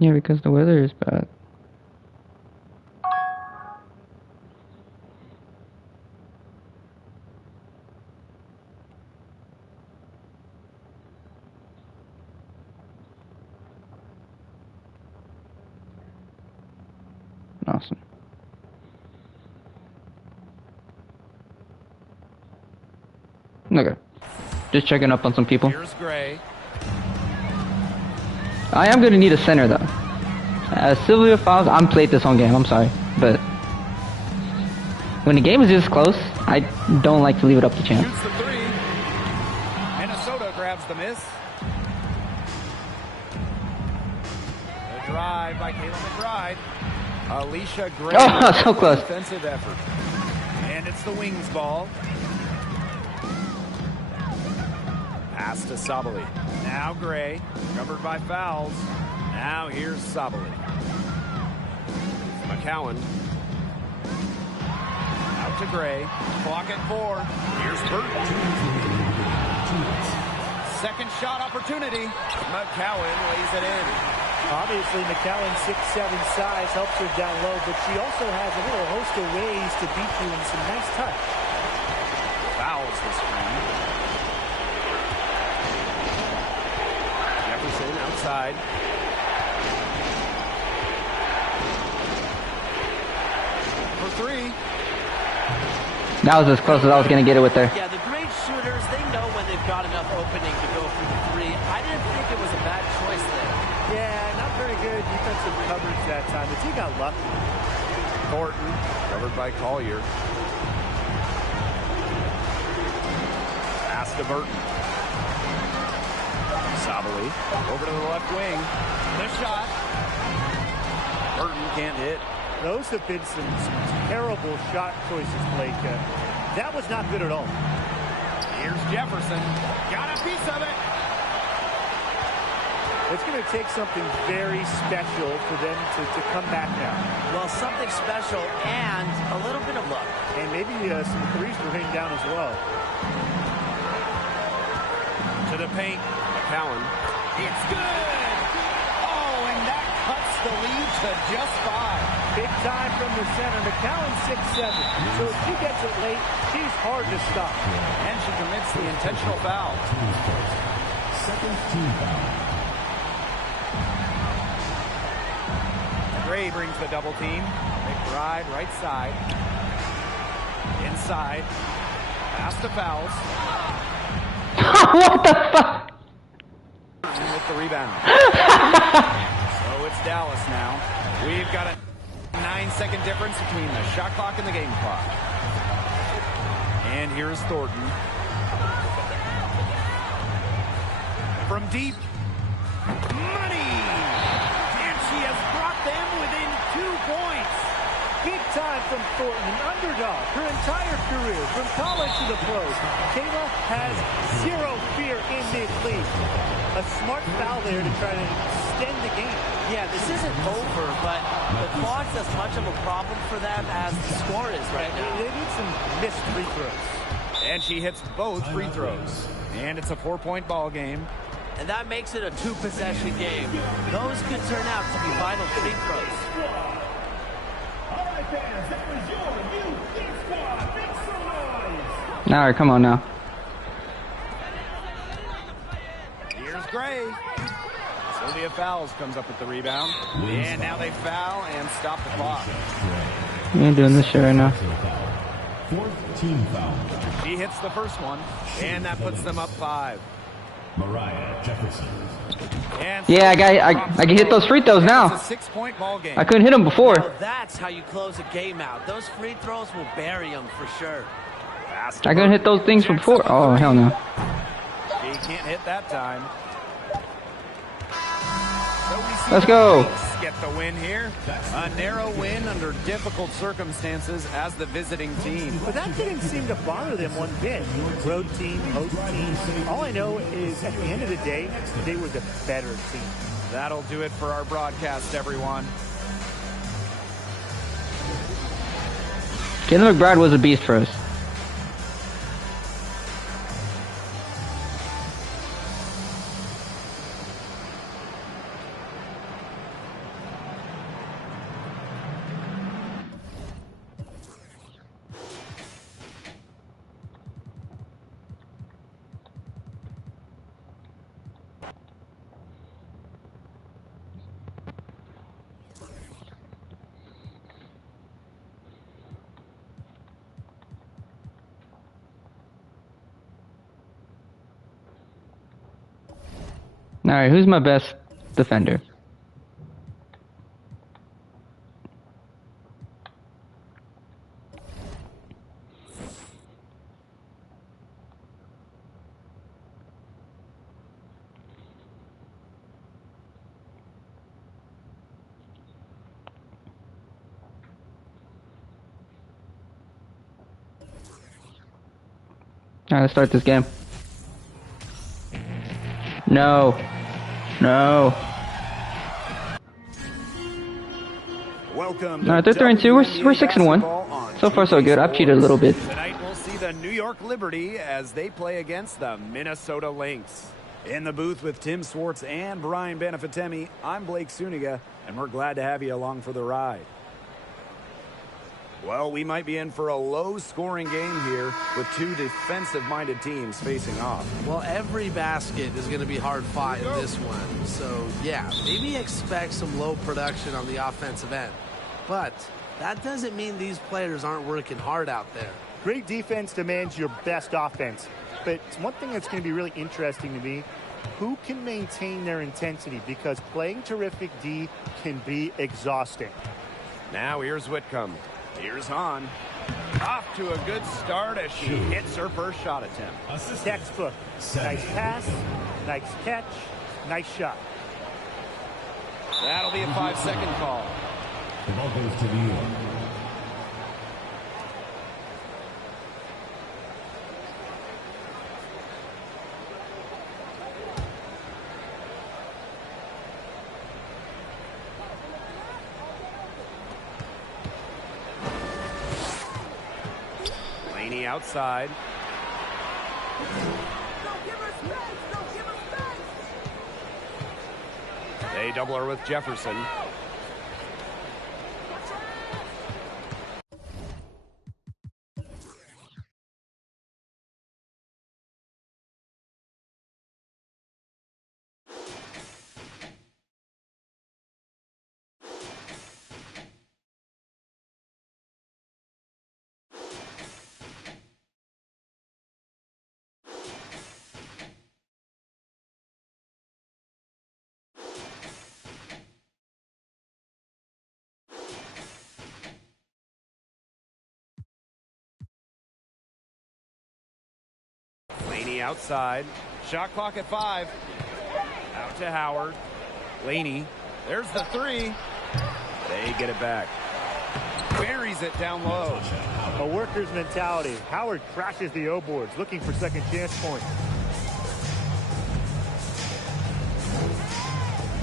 Yeah, because the weather is bad. Awesome. Okay. Just checking up on some people. Here's Gray. I am gonna need a center though. Sylvia Fowles, I'm played this whole game, I'm sorry. But when the game is this close, I don't like to leave it up to chance. Shoots the three. Minnesota grabs the miss. The drive by Kayla McBride. Alicia Gray. Oh, so close. Defensive effort. And it's the Wings ball. Pass to Sabali. Now Gray, covered by Fowles. Now here's Sabali. McCowan. Out to Gray. Clock at 4. Here's Burton. Second shot opportunity. McCowan lays it in. Obviously, McCowan's 6'7" size helps her down low, but she also has a little host of ways to beat you in some nice touch. Fouls the screen. Jefferson outside. For 3. That was as close as I was gonna get it with her. Yeah, the great shooters, they know when they've got enough opening to go for the 3. I didn't think it was a bad choice there. Yeah, not very good defensive coverage that time, but he got lucky. Thornton, covered by Collier. Pass to Burton. Sabali over to the left wing. The shot. Burton can't hit. Those have been some terrible shot choices, Blake. That was not good at all. Here's Jefferson. Got a piece of it. It's going to take something very special for them to come back now. Well, something special and a little bit of luck. And maybe some threes to rain down as well. To the paint. McCowan. It's good. Oh, and that cuts the lead to just 5. Big time from the center. McCowan's 6'7". So if she gets it late, she's hard to stop. And she commits the intentional foul. Second team foul. Gray brings the double team. McBride right side. Inside. Pass to Fouls. What the fuck? With the rebound. So it's Dallas now. We've got a 9-second difference between the shot clock and the game clock. And here's Thornton. From deep. Money! And she has brought them within 2 points. Big time from Thornton, an underdog her entire career, from college to the pros. Kayla has zero fear in this league. A smart foul there to try to extend the game. Yeah, this isn't over, but the clock's as much of a problem for them as the score is right now. They need some missed free throws. And she hits both free throws. And it's a 4-point ball game. And that makes it a 2-possession game. Those could turn out to be vital free throws. All right, fans, that was your new Lynx squad. Make some noise. Alright, come on now. Here's Gray. Sylvia Fowles comes up with the rebound. And now they foul and stop the clock. We ain't doing this shit right now. Fourth team foul. She hits the first one. And that puts them up 5. Mariah Jefferson. And Yeah, I can hit those free throws now. It's a 6-point ball game. I couldn't hit them before. Now that's how you close a game out. Those free throws will bury them for sure. I couldn't hit those things from before. Oh, hell no. She can't hit that time. So we see Let's the go. Lynx get the win here. A narrow win under difficult circumstances as the visiting team. But that didn't seem to bother them one bit. Road team, host team. All I know is at the end of the day, they were the better team. That'll do it for our broadcast, everyone. Kayla McBride was a beast for us. Alright, who's my best defender? Alright, let's start this game. No. No. Welcome. Alright, they're 3-2. We're 6-1. So far, so good. I've cheated a little bit. Tonight we'll see the New York Liberty as they play against the Minnesota Lynx. In the booth with Tim Swartz and Brian Benefitemi, I'm Blake Suniga, and we're glad to have you along for the ride. Well, we might be in for a low-scoring game here with two defensive-minded teams facing off. Well, every basket is going to be hard-fought in this one. So, yeah, maybe expect some low production on the offensive end. But that doesn't mean these players aren't working hard out there. Great defense demands your best offense. But one thing that's going to be really interesting to me, who can maintain their intensity? Because playing terrific D can be exhausting. Now here's Whitcomb. Here's Hahn. Off to a good start as she hits her first shot attempt. Textbook. Nice pass, nice catch, nice shot. That'll be a 5-second call. The ball goes to New York. Laney outside. They double her with Jefferson. Laney outside. Shot clock at 5. Out to Howard. Laney. There's the 3. They get it back. Buries it down low. A worker's mentality. Howard crashes the O boards, looking for second chance points.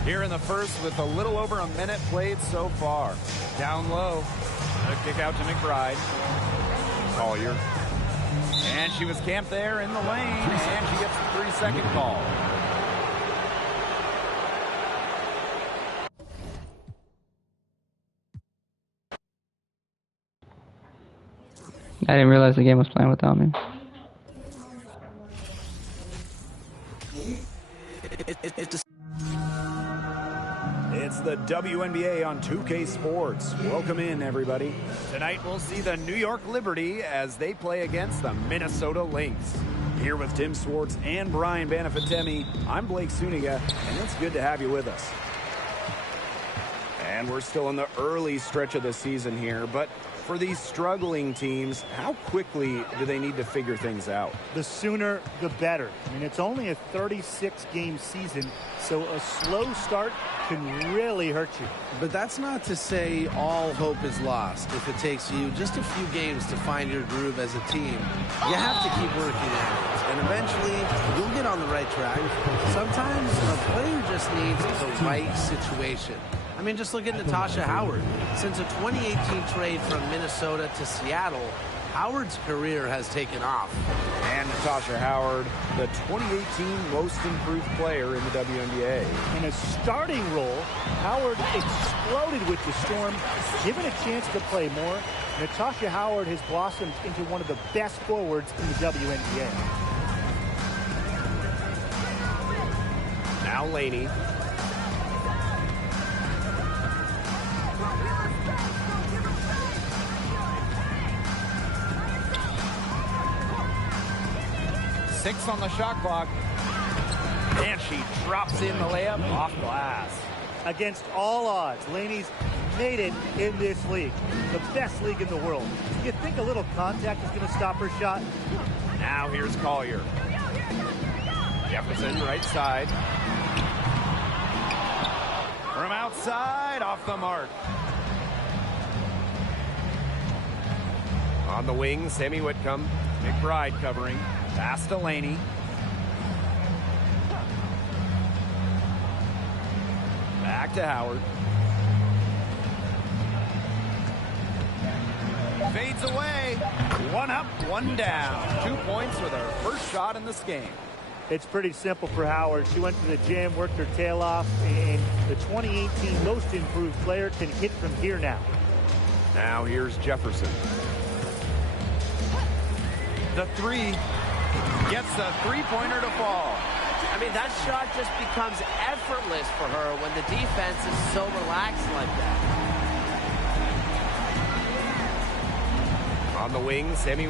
Here in the first with a little over a minute played so far. Down low. A kick out to McBride. Collier. And she was camped there in the lane, and she gets the 3-second call. I didn't realize the game was playing without me. It's the WNBA on 2K Sports. Welcome in, everybody. Tonight we'll see the New York Liberty as they play against the Minnesota Lynx. Here with Tim Swartz and Brian Benefitemi, I'm Blake Suniga, and it's good to have you with us. And we're still in the early stretch of the season here, but for these struggling teams, how quickly do they need to figure things out? The sooner, the better. I mean, it's only a 36-game season, so a slow start can really hurt you. But that's not to say all hope is lost. If it takes you just a few games to find your groove as a team, you have to keep working at it. And eventually, you'll get on the right track. Sometimes a player just needs the right situation. I mean, just look at Natasha Howard. Since a 2018 trade from Minnesota to Seattle, Howard's career has taken off. And Natasha Howard, the 2018 most improved player in the WNBA. In a starting role, Howard exploded with the Storm. Given a chance to play more, Natasha Howard has blossomed into one of the best forwards in the WNBA. Now Laney. Six on the shot clock. And she drops in the layup off glass. Against all odds, Laney's made it in this league, the best league in the world. You think a little contact is going to stop her shot? Now here's Collier. Jefferson, right side. From outside, off the mark. On the wing, Sammy Whitcomb. McBride covering. Pass to Laney. Back to Howard. Fades away. One up, one down. 2 points with her first shot in this game. It's pretty simple for Howard. She went to the gym, worked her tail off, and the 2018 most improved player can hit from here now. Now here's Jefferson. The three gets the three-pointer to fall. I mean, that shot just becomes effortless for her when the defense is so relaxed like that. On the wing, Sammy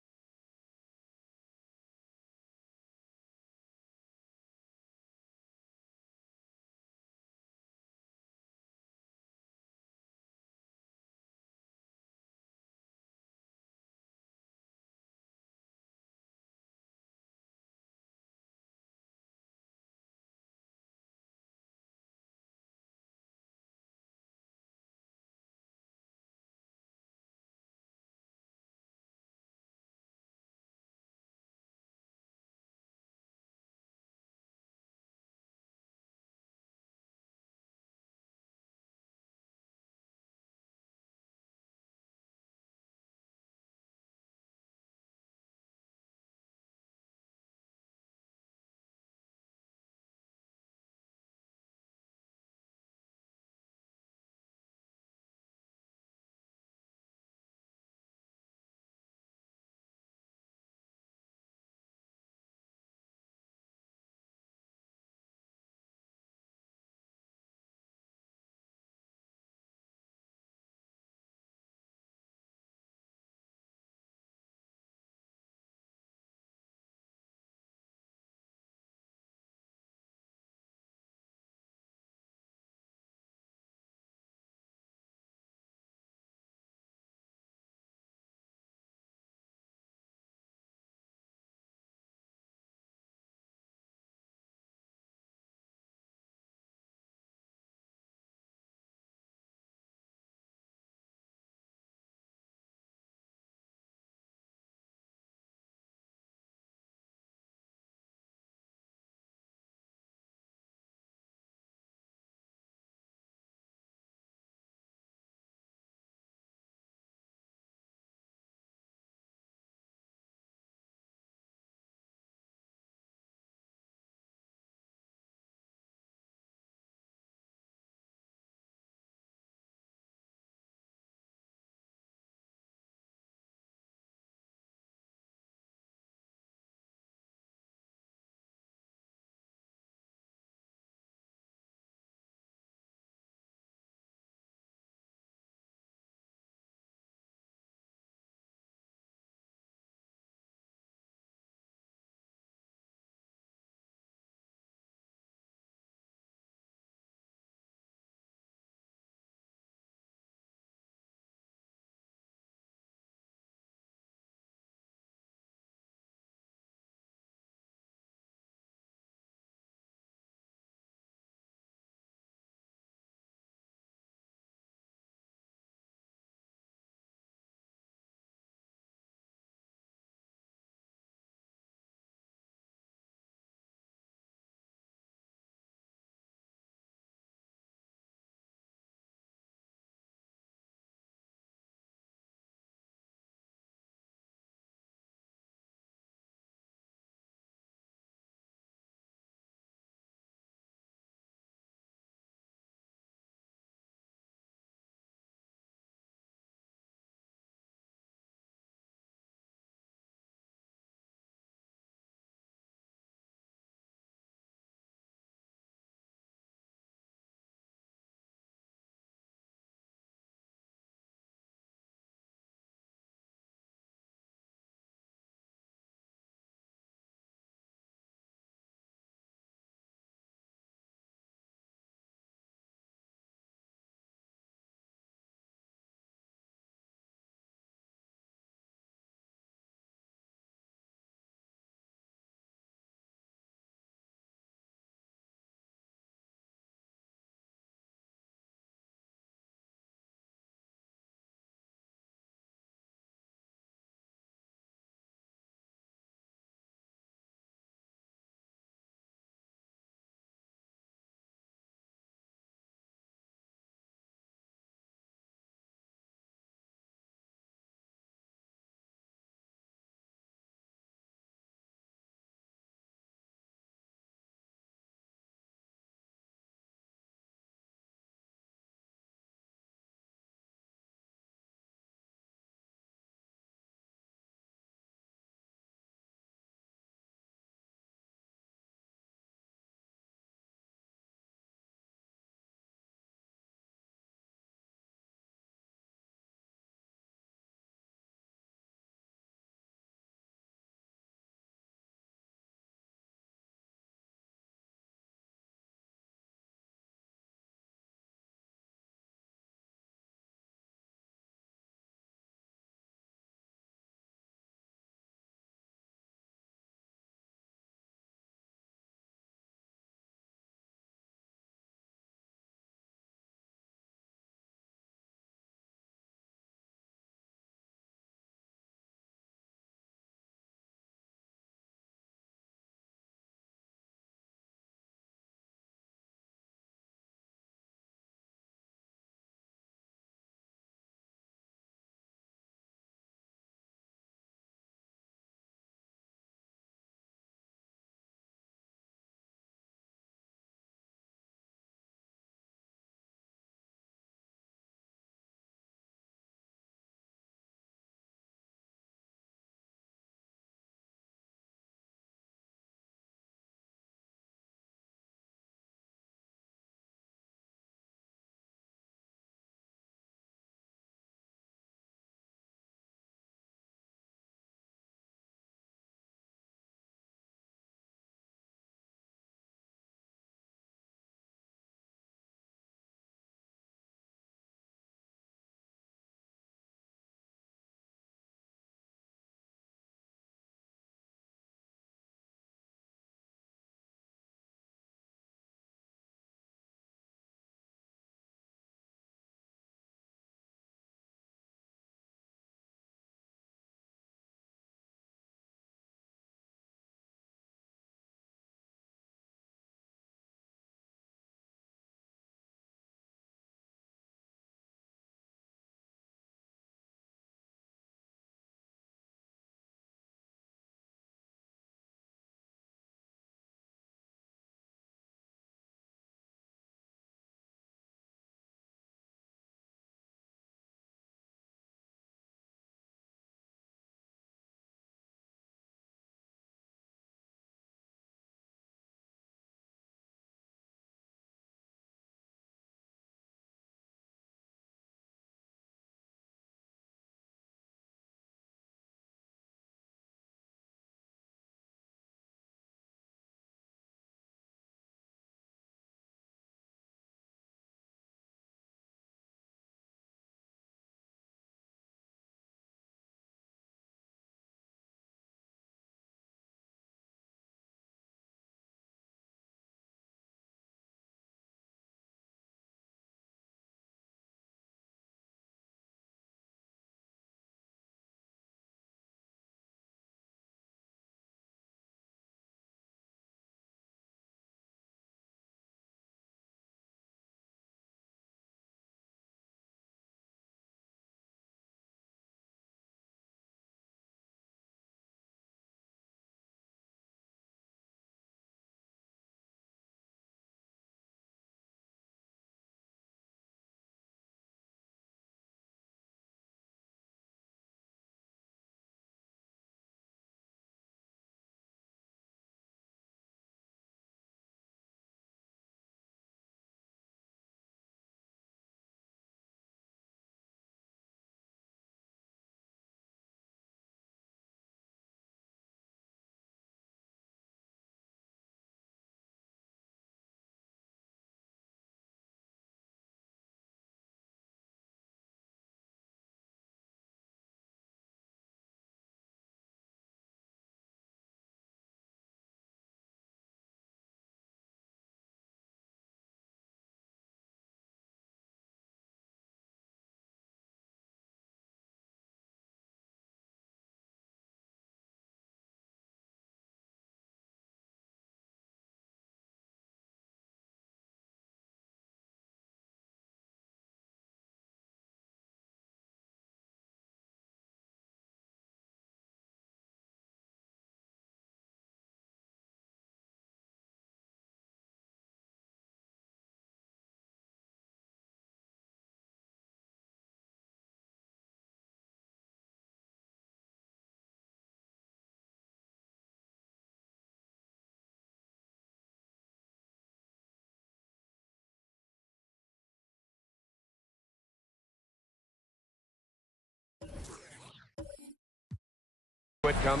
Whitcomb.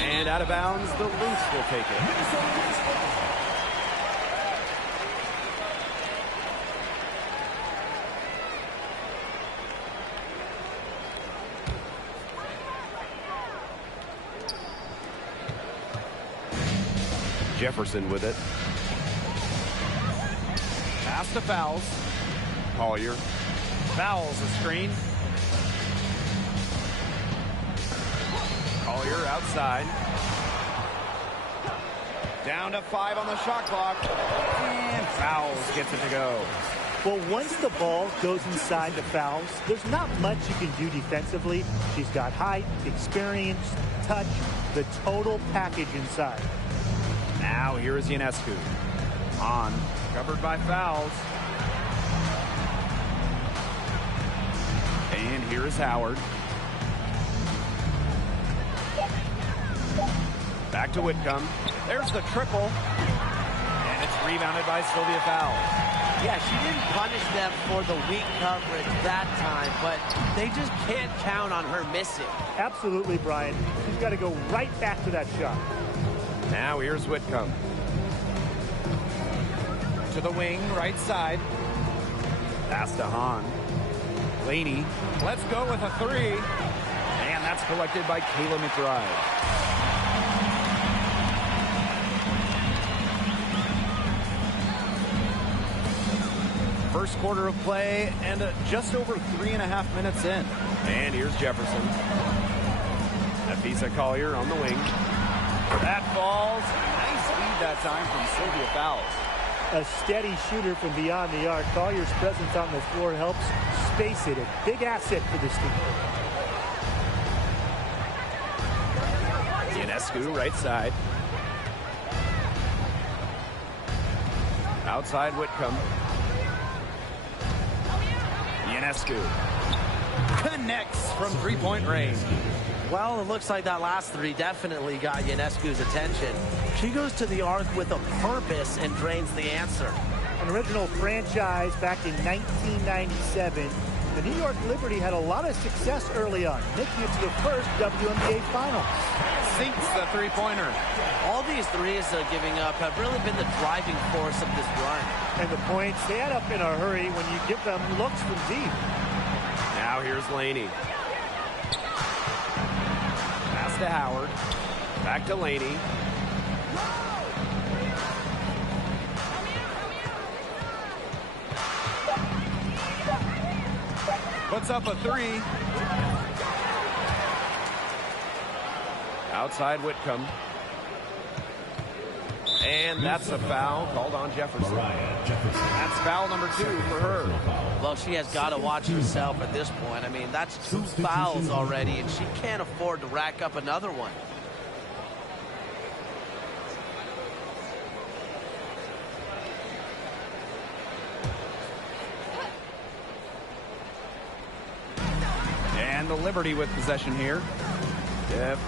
And out of bounds, the Lynx will take it. Jefferson with it. Pass to Fowles. Collier. Fowles a screen. Collier outside. Down to 5 on the shot clock. And Fowles gets it to go. Well, once the ball goes inside the Fowles, there's not much you can do defensively. She's got height, experience, touch, the total package inside. Now here is Ionescu. On. Covered by Fowles. And here is Howard. Back to Whitcomb. There's the triple. And it's rebounded by Sylvia Fowles. Yeah, she didn't punish them for the weak coverage that time, but they just can't count on her missing. Absolutely, Brian. She's got to go right back to that shot. Now here's Whitcomb. To the wing, right side. Pass to Hahn. Laney. Let's go with a 3. And that's collected by Kayla McBride. First quarter of play and just over 3.5 minutes in. And here's Jefferson. Nafisa Collier on the wing. That falls. Nice lead that time from Sylvia Fowles. A steady shooter from beyond the arc. Collier's presence on the floor helps space it. A big asset for this team. Ionescu right side. Outside Whitcomb. Ionescu connects from 3-point range. Well, it looks like that last 3 definitely got Ionescu's attention. She goes to the arc with a purpose and drains the answer. An original franchise back in 1997. The New York Liberty had a lot of success early on, making it to the first WNBA Finals. Sinks the 3-pointer. All these threes they're giving up have really been the driving force of this run. And the points, they add up in a hurry when you give them looks from deep. Now here's Laney. Pass to Howard. Back to Laney. Puts up a 3. Outside Whitcomb. And that's a foul called on Jefferson. That's foul number 2 for her. Well, she has got to watch herself at this point. I mean, that's 2 fouls already, and she can't afford to rack up another one. And the Liberty with possession here.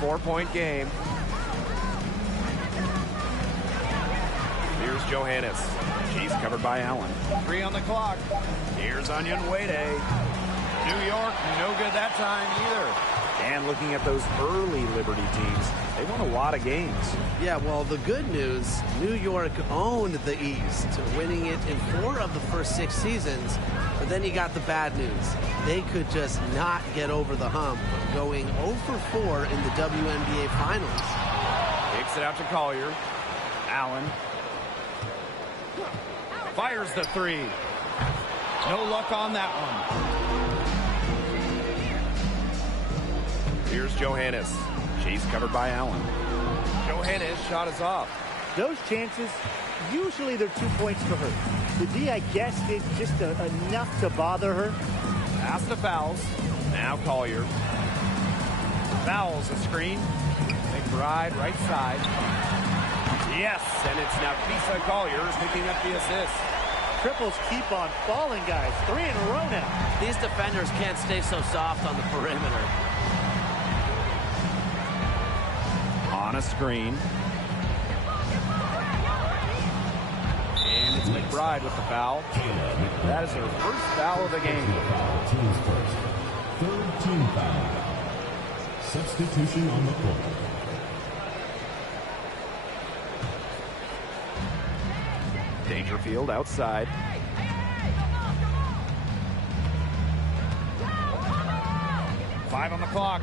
4-point game. Here's Johannes. She's covered by Allen. 3 on the clock. Here's Onion Wade. New York, no good that time either. And looking at those early Liberty teams, they won a lot of games. Yeah, well, the good news, New York owned the East, winning it in 4 of the first 6 seasons. But then you got the bad news. They could just not get over the hump, going 0 for 4 in the WNBA Finals. Takes it out to Collier. Allen. Fires the 3. No luck on that one. Here's Johannes. She's covered by Allen. Johannes' shot is off. Those chances, usually they're 2 points for her. The D, I guess, did just enough to bother her. Pass to Fowles. Now Collier. Fowles a screen. McBride right side. Yes, and it's Nafisa Collier picking up the assist. Triples keep on falling, guys. 3 in a row now. These defenders can't stay so soft on the perimeter. On a screen. And it's McBride with the foul. That is her first foul of the game. Third team foul. Substitution on the court. Dangerfield outside. Five on the clock.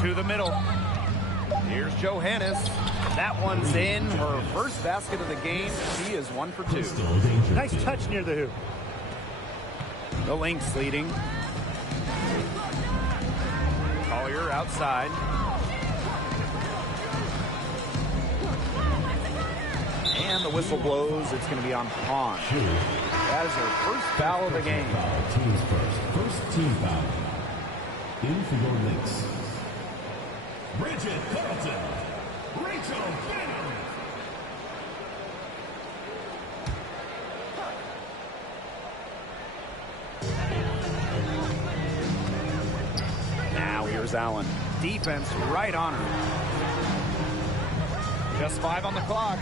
To the middle. Here's Johannes. That one's in. Her first basket of the game. She is 1 for 2. Nice touch near the hoop. The Lynx leading. Collier outside. And the whistle blows. It's going to be on Hahn. That is her first foul of the game. Team's first team foul. In for your Lynx. Bridget Carlton. Rachel Bannon. Now here's Allen. Defense right on her. Just 5 on the clock.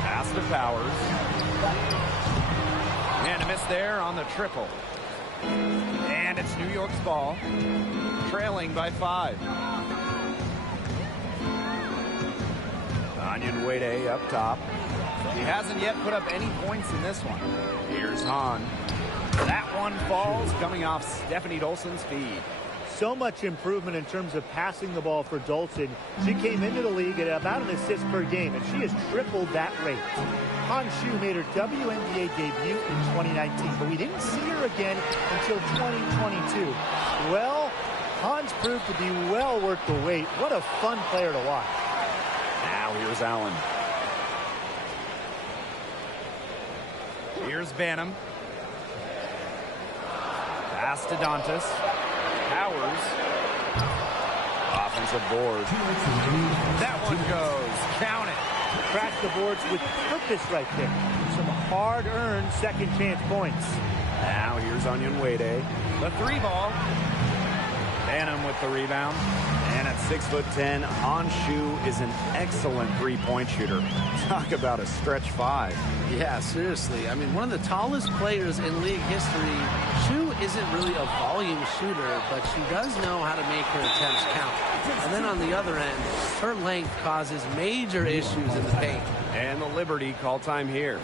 Pass to Powers. And a miss there on the triple. And it's New York's ball. Trailing by 5. Onion Wade up top. He hasn't yet put up any points in this one. Here's Hahn. That one falls coming off Stephanie Dolson's feed. So much improvement in terms of passing the ball for Dolson. She came into the league at about an assist per game, and she has tripled that rate. Han Shu made her WNBA debut in 2019, but we didn't see her again until 2022. Well, Han's proved to be well worth the wait. What a fun player to watch. Now here's Allen. Here's Banham. Pass to Dantas. Powers. Offensive board. That one goes. Count it. Crash the boards with purpose right there. Some hard-earned second chance points. Now here's Onion Wade. The 3 ball. Banham with the rebound. And at 6'10", Han Shu is an excellent 3-point shooter. Talk about a stretch 5. Yeah, seriously. I mean, one of the tallest players in league history. Shu isn't really a volume shooter, but she does know how to make her attempts count. And then on the other end, her length causes major issues in the paint. And the Liberty call time here.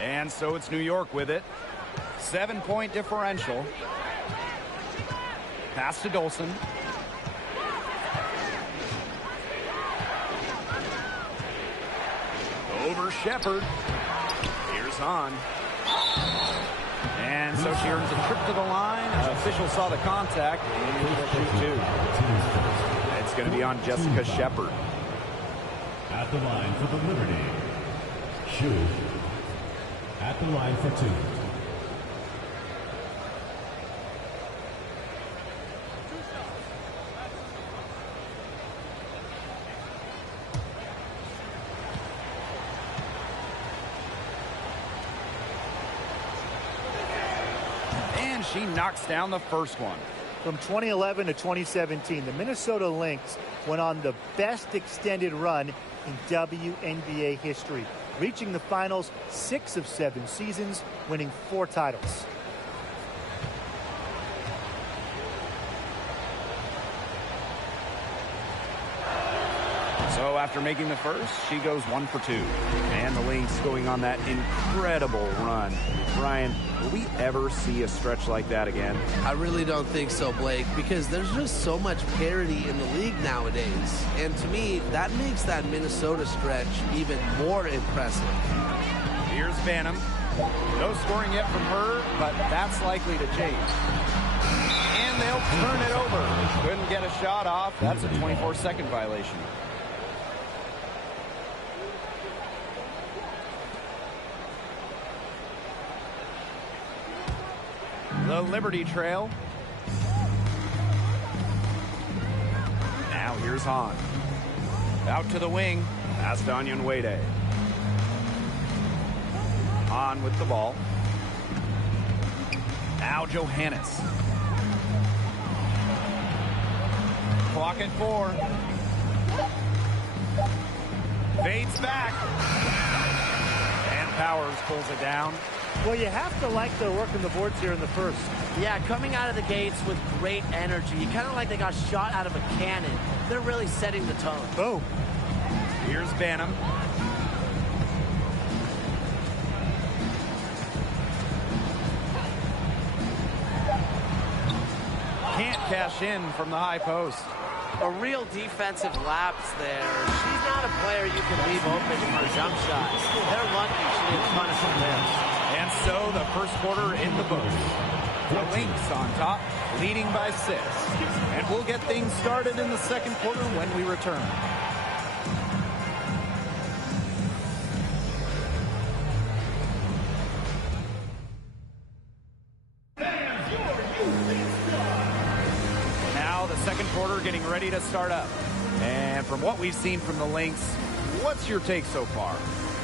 And so it's New York with it. 7-point differential. Pass to Dolson. Over Shepard. Here's Hahn. And so she earns a trip to the line. Official saw the contact. And 2. It's going to be on Jessica Shepard. At the line for the Liberty. Shu. At the line for 2. And she knocks down the first one. From 2011 to 2017, the Minnesota Lynx went on the best extended run in WNBA history, reaching the finals 6 of 7 seasons, winning 4 titles. So after making the first, she goes 1 for 2. And the Lynx going on that incredible run. Brian, will we ever see a stretch like that again? I really don't think so, Blake, because there's just so much parity in the league nowadays. And to me, that makes that Minnesota stretch even more impressive. Here's Banham. No scoring yet from her, but that's likely to change. And they'll turn it over. Couldn't get a shot off. That's a 24-second violation. The Liberty Trail. Now here's Hahn. Out to the wing. Past Anya Nwede. Hahn with the ball. Now Johannes. Clock at 4. Fades back. And Powers pulls it down. Well, you have to like their work in the boards here in the first. Yeah, coming out of the gates with great energy. Kind of like they got shot out of a cannon. They're really setting the tone. Boom. Here's Banham. Can't cash in from the high post. A real defensive lapse there. She's not a player you can leave open for jump shots. They're lucky she didn't punish them there. And so the first quarter in the books. The Lynx on top, leading by 6. And we'll get things started in the second quarter when we return. Now the second quarter getting ready to start up. And from what we've seen from the Lynx, what's your take so far?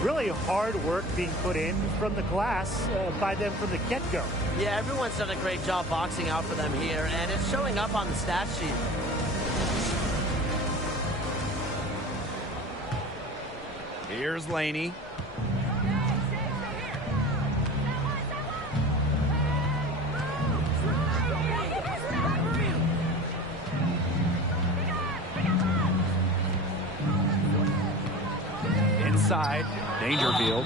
Really hard work being put in from the glass by them from the get-go. Yeah, everyone's done a great job boxing out for them here, and it's showing up on the stat sheet. Here's Laney. Inside, Dangerfield.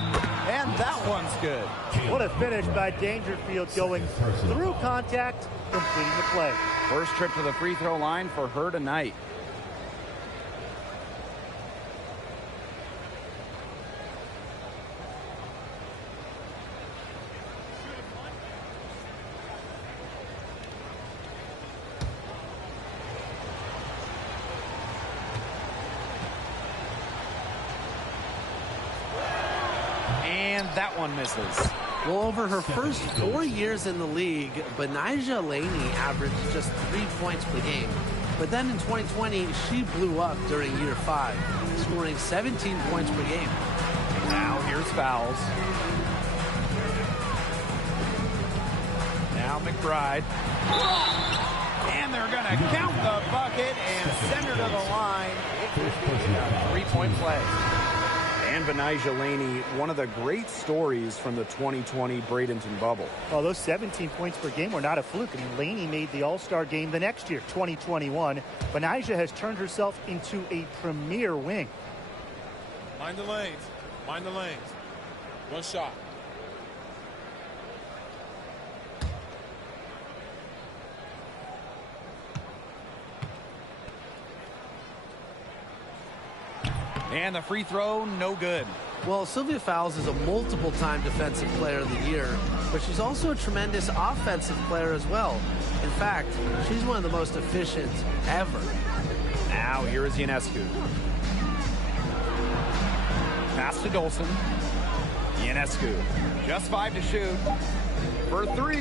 And that one's good. What a finish by Dangerfield, going through contact, completing the play. First trip to the free throw line for her tonight. And that one misses. Well, over her first 4 years in the league, Benijah Laney averaged just 3 points per game. But then in 2020, she blew up during year 5, scoring 17 points per game. Now here's fouls. Now McBride. And they're going to count the bucket and send her to the line. It will be a 3-point play. And Benijah Laney, one of the great stories from the 2020 Bradenton bubble. Well, those 17 points per game were not a fluke. I mean, Laney made the All-Star game the next year, 2021. Benijah has turned herself into a premier wing. Mind the lanes. Mind the lanes. One shot. And the free throw, no good. Well, Sylvia Fowles is a multiple-time Defensive Player of the Year, but she's also a tremendous offensive player as well. In fact, she's one of the most efficient ever. Now here is Ionescu. Pass to Dolson. Ionescu, just 5 to shoot. For 3.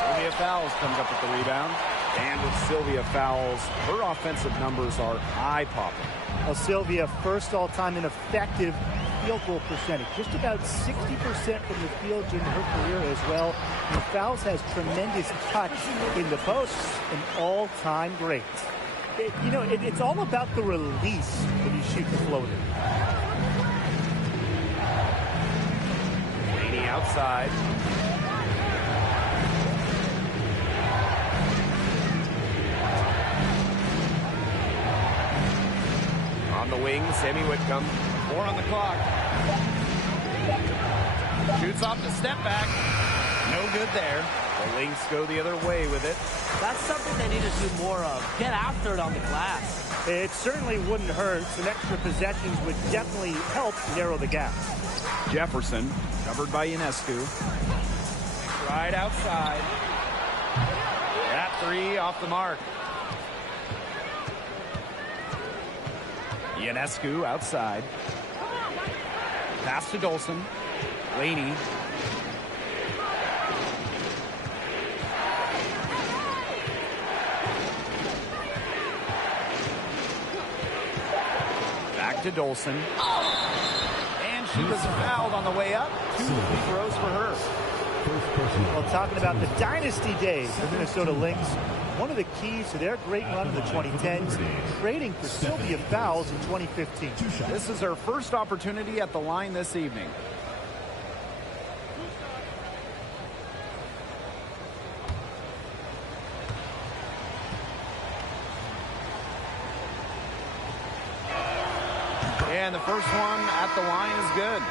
Sylvia Fowles comes up with the rebound. And with Sylvia Fowles, her offensive numbers are eye-popping. Well, Sylvia, first all-time in effective field goal percentage, just about 60% from the field during her career as well. And Fowles has tremendous touch in the posts, an all-time great. It's all about the release when you shoot the floater. Laney outside. On the wing, Sammy Whitcomb. 4 on the clock. Shoots off the step back. No good there. The Lynx go the other way with it. That's something they need to do more of. Get after it on the glass. It certainly wouldn't hurt. Some extra possessions would definitely help narrow the gap. Jefferson, covered by Ionescu. Right outside. That 3 off the mark. Ionescu outside. Pass to Dolson. Laney. Back to Dolson. And she was fouled on the way up. 2 free throws for her. Well, talking about the dynasty days of Minnesota Lynx, one of the keys to their great run in the 2010s, trading for Sylvia Fowles in 2015. This is her first opportunity at the line this evening. And the first one at the line is good.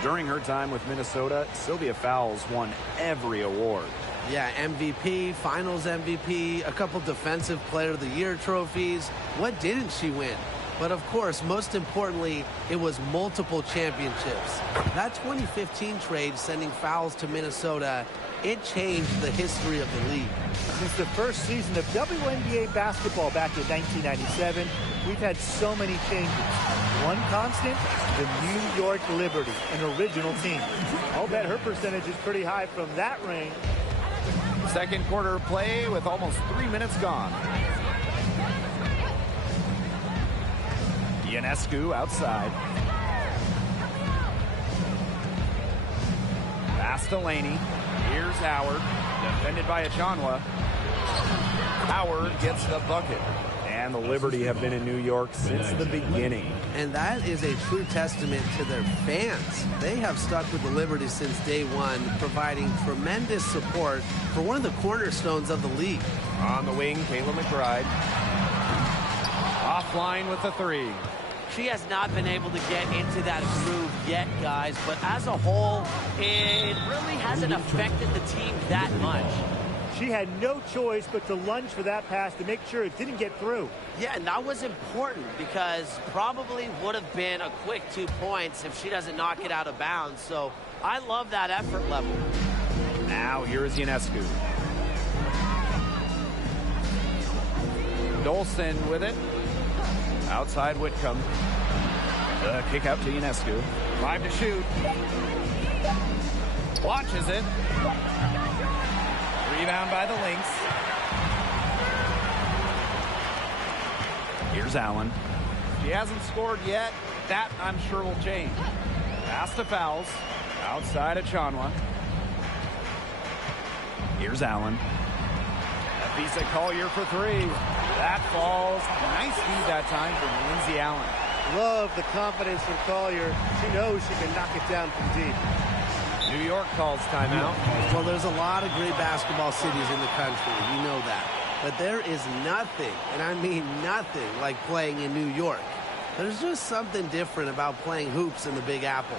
During her time with Minnesota, Sylvia Fowles won every award. Yeah, MVP, Finals MVP, a couple Defensive Player of the Year trophies. What didn't she win? But of course, most importantly, it was multiple championships. That 2015 trade sending Fowles to Minnesota, it changed the history of the league. Since the first season of WNBA basketball back in 1997, we've had so many changes. One constant, the New York Liberty, an original team. I'll bet her percentage is pretty high from that ring. Second quarter play with almost 3 minutes gone. Ionescu outside. Pass to Laney. Here's Howard. Defended by Achanwa. Howard gets the bucket. And the Liberty have been in New York since the beginning. And that is a true testament to their fans. They have stuck with the Liberty since day one, providing tremendous support for one of the cornerstones of the league. On the wing, Kayla McBride. Offline with the 3. She has not been able to get into that groove yet, guys, but as a whole, it really hasn't affected the team that much. She had no choice but to lunge for that pass to make sure it didn't get through. Yeah, and that was important because probably would have been a quick 2 points if she doesn't knock it out of bounds. So I love that effort level. Now here is Ionescu. Dolson with it. Outside Whitcomb. The kick out to Ionescu. 5 to shoot. Watches it. Rebound by the Lynx. Here's Allen. She hasn't scored yet. That, I'm sure, will change. Pass to Fowles. Outside of Achanwa. Here's Allen. Afisa Collier for 3. That falls. Nice feed that time from Lindsay Allen. Love the confidence from Collier. She knows she can knock it down from deep. New York calls timeout. Well, there's a lot of great basketball cities in the country. We know that. But there is nothing, and I mean nothing, like playing in New York. There's just something different about playing hoops in the Big Apple.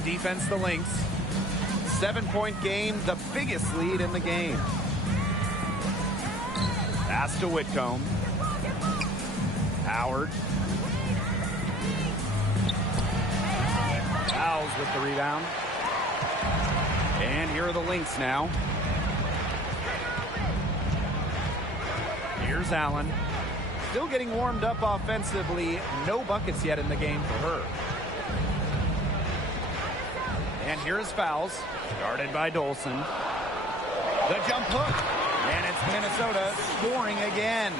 On defense, the Lynx. 7-point game, the biggest lead in the game. Pass to Whitcomb. Howard. Fouls with the rebound. And here are the Lynx now. Here's Allen. Still getting warmed up offensively. No buckets yet in the game for her. And here's fouls. Guarded by Dolson. The jump hook. And it's Minnesota scoring again.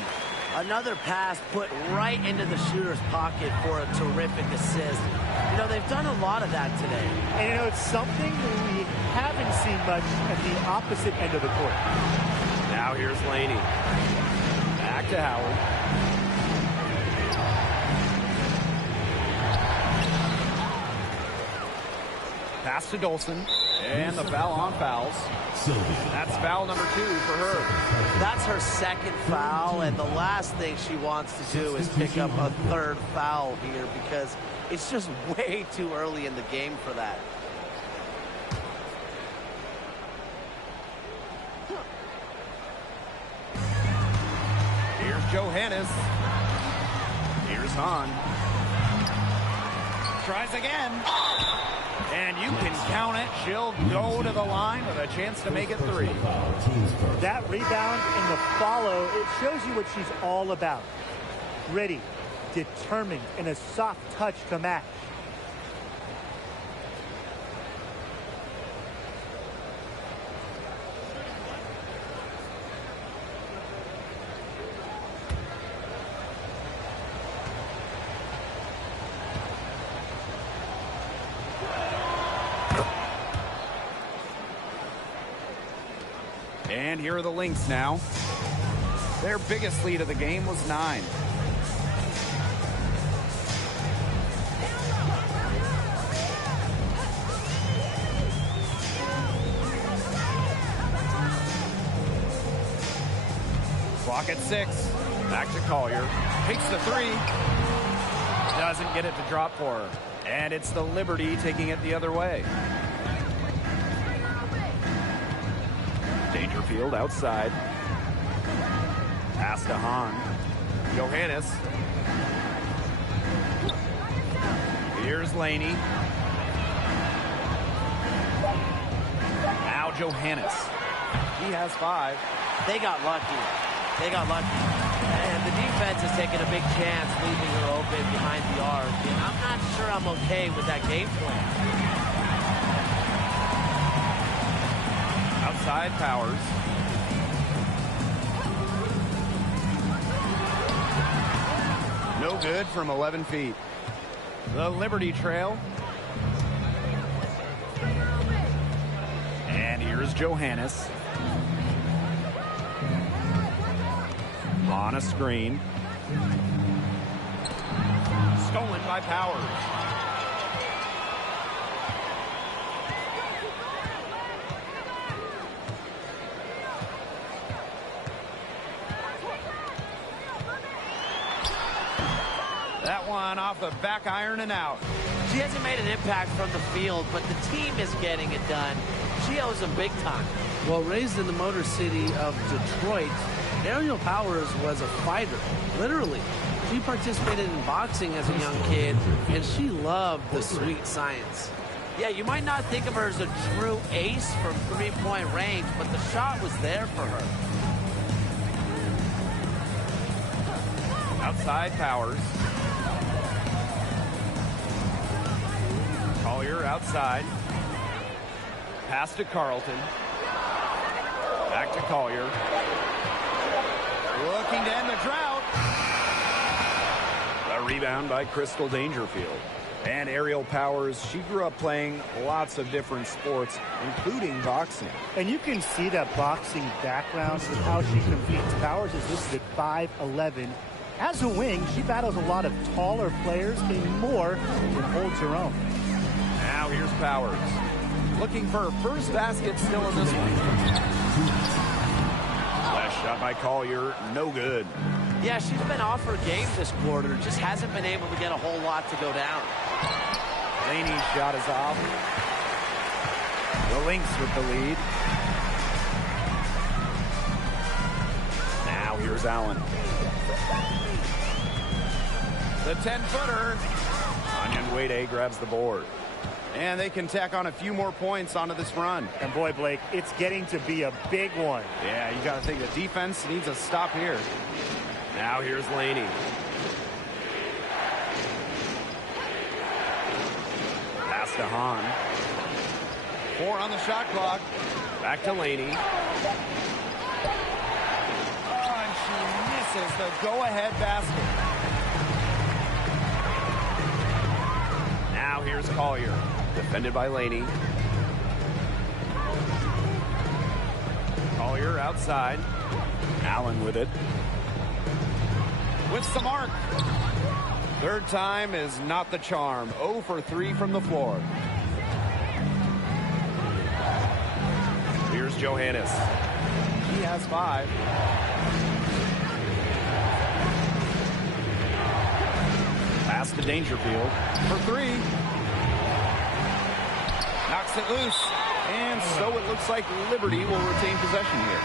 Another pass put right into the shooter's pocket for a terrific assist. You know, they've done a lot of that today. And, you know, it's something we haven't seen much at the opposite end of the court. Now here's Laney. Back to Howard. Pass to Dolson. And the foul on fouls. That's foul number 2 for her. That's her second foul, and the last thing she wants to do is pick up a third foul here because it's just way too early in the game for that. Here's Johannes. Here's Hahn. Tries again. And you can count it. She'll go to the line with a chance to make it 3. That rebound and the follow, it shows you what she's all about. Gritty, determined, and a soft touch to match. And here are the Lynx now. Their biggest lead of the game was 9. Clock at 6. Back to Collier. Takes the 3. Doesn't get it to drop for her. And it's the Liberty taking it the other way. Dangerfield outside. Pass to Hahn. Johannes. Here's Laney. Now Johannes. He has 5. They got lucky. They got lucky. And the defense is taking a big chance leaving her open behind the arc. And I'm not sure I'm okay with that game plan. Outside Powers. No good from 11 feet. The Liberty trail. And here's Johannes. On a screen. Stolen by Powers. That one off the back iron and out. She hasn't made an impact from the field, but the team is getting it done. She owes them big time. Well, raised in the Motor City of Detroit, Aerial Powers was a fighter, literally. She participated in boxing as a young kid, and she loved the sweet science. Yeah, you might not think of her as a true ace from three-point range, but the shot was there for her. Outside Powers. Collier outside. Pass to Carlton. Back to Collier. Looking to end the drought. A rebound by Crystal Dangerfield. And Aerial Powers, she grew up playing lots of different sports, including boxing. And you can see that boxing background with how she competes. Powers is listed at 5'11". As a wing, she battles a lot of taller players and more than holds her own. Now here's Powers. Looking for her first basket still in this one. Last shot by Collier, no good. Yeah, she's been off her game this quarter. Just hasn't been able to get a whole lot to go down. Laney's shot is off. The Lynx with the lead. Now here's Allen. The 10-footer. Onion Wade grabs the board. And they can tack on a few more points onto this run. And boy, Blake, it's getting to be a big one. Yeah, you got to think the defense needs a stop here. Now here's Laney. Pass to Hahn. 4 on the shot clock. Back to Laney. Oh, and she misses the go-ahead basket. Now here's Collier. Defended by Laney. Collier outside. Allen with it. With some mark. Third time is not the charm. 0 for 3 from the floor. Here's Johannes. He has 5. Pass to Dangerfield for 3. Knocks it loose. And so it looks like Liberty will retain possession here.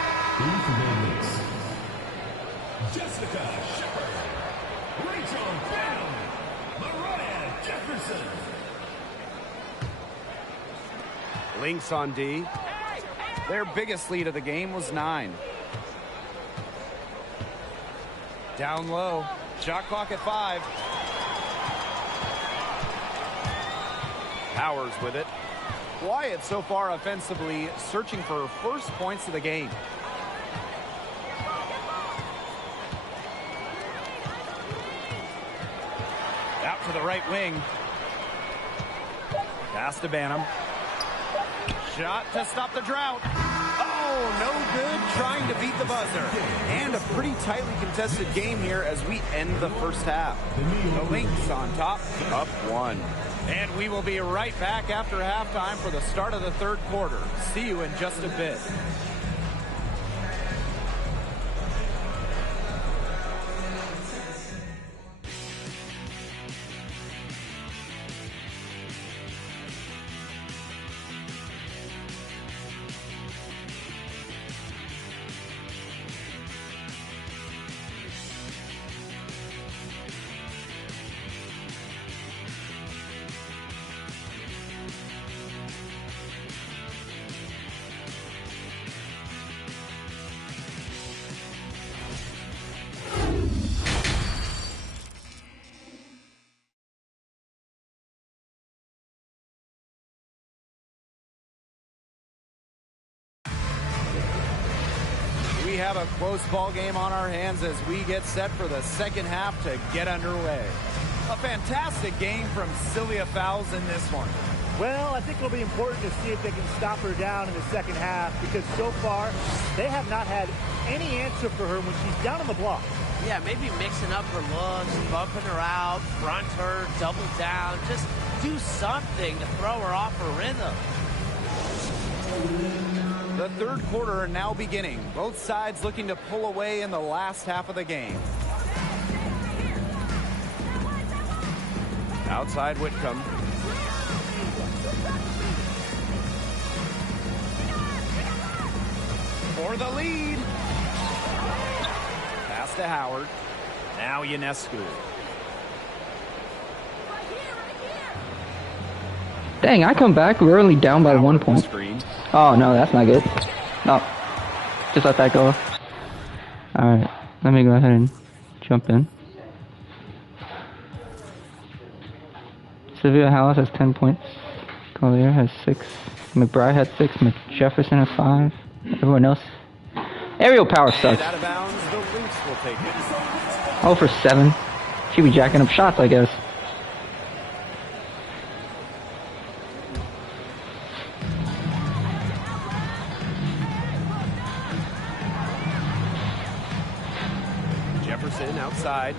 Jessica Shepard. Rachel Bam. Mariah Jefferson. Lynx on D. Their biggest lead of the game was 9. Down low. Shot clock at 5. Powers with it. Quiet so far offensively, searching for first points of the game. Out to the right wing. Pass to Banham. Shot to stop the drought. Oh, no good, trying to beat the buzzer. And a pretty tightly contested game here as we end the first half. The Lynx on top, up 1. And we will be right back after halftime for the start of the third quarter. See you in just a bit. We have a close ball game on our hands as we get set for the second half to get underway. A fantastic game from Sylvia Fowles in this one. Well, I think it'll be important to see if they can stop her down in the second half, because so far they have not had any answer for her when she's down on the block. Yeah, maybe mixing up her looks, bumping her out, front her, double down, just do something to throw her off her rhythm. The third quarter now beginning. Both sides looking to pull away in the last half of the game. Outside Whitcomb. For the lead. Pass to Howard. Now Ionescu. Dang, I come back. We're only down by 1 point. Oh, no, that's not good. No. Just let that go. Alright, let me go ahead and jump in. Sylvia Fowles has 10 points. Collier has 6. McBride has 6. Jefferson has 5. Everyone else. Aerial power sucks. Out of bounds, the Lynx will take it. 0 for 7. She be jacking up shots, I guess. Jefferson outside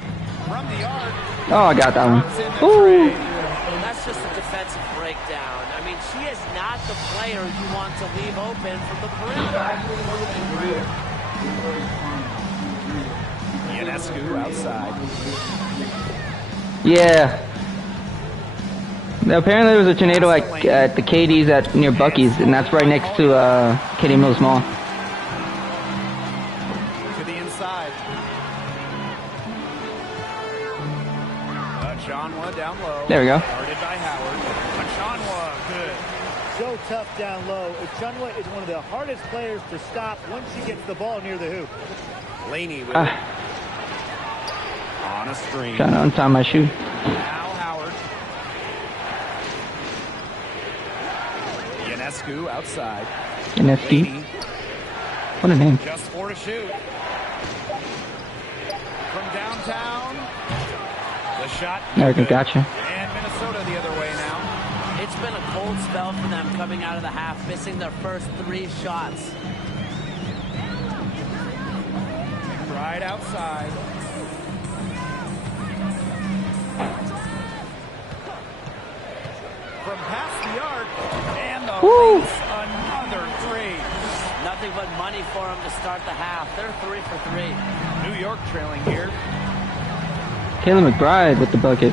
from the yard. Oh, I got that one. Ooh. That's just a defensive breakdown. I mean, she is not the player you want to leave open from the perimeter. Ionescu outside. Yeah. Apparently there was a tornado at the KD's near Bucky's, and that's right next to KD Mills Mall. To the inside. Achanwa down low. There we go. Guarded by Howard. Achanwa, good. So tough down low. Achanwa is one of the hardest players to stop once she gets the ball near the hoop. Laney with it. On a screen. Trying to untie my shoe. Now Howard. Ionescu outside. Ionescu. What a name. Just 4 to shoot. From downtown. The shot. There we go, gotcha. And Minnesota the other way now. It's been a cold spell for them coming out of the half, missing their first 3 shots. Right outside. From past the arc, and the Lynx, another 3. Nothing but money for them to start the half. They're 3 for 3. New York trailing here. Kayla McBride with the bucket.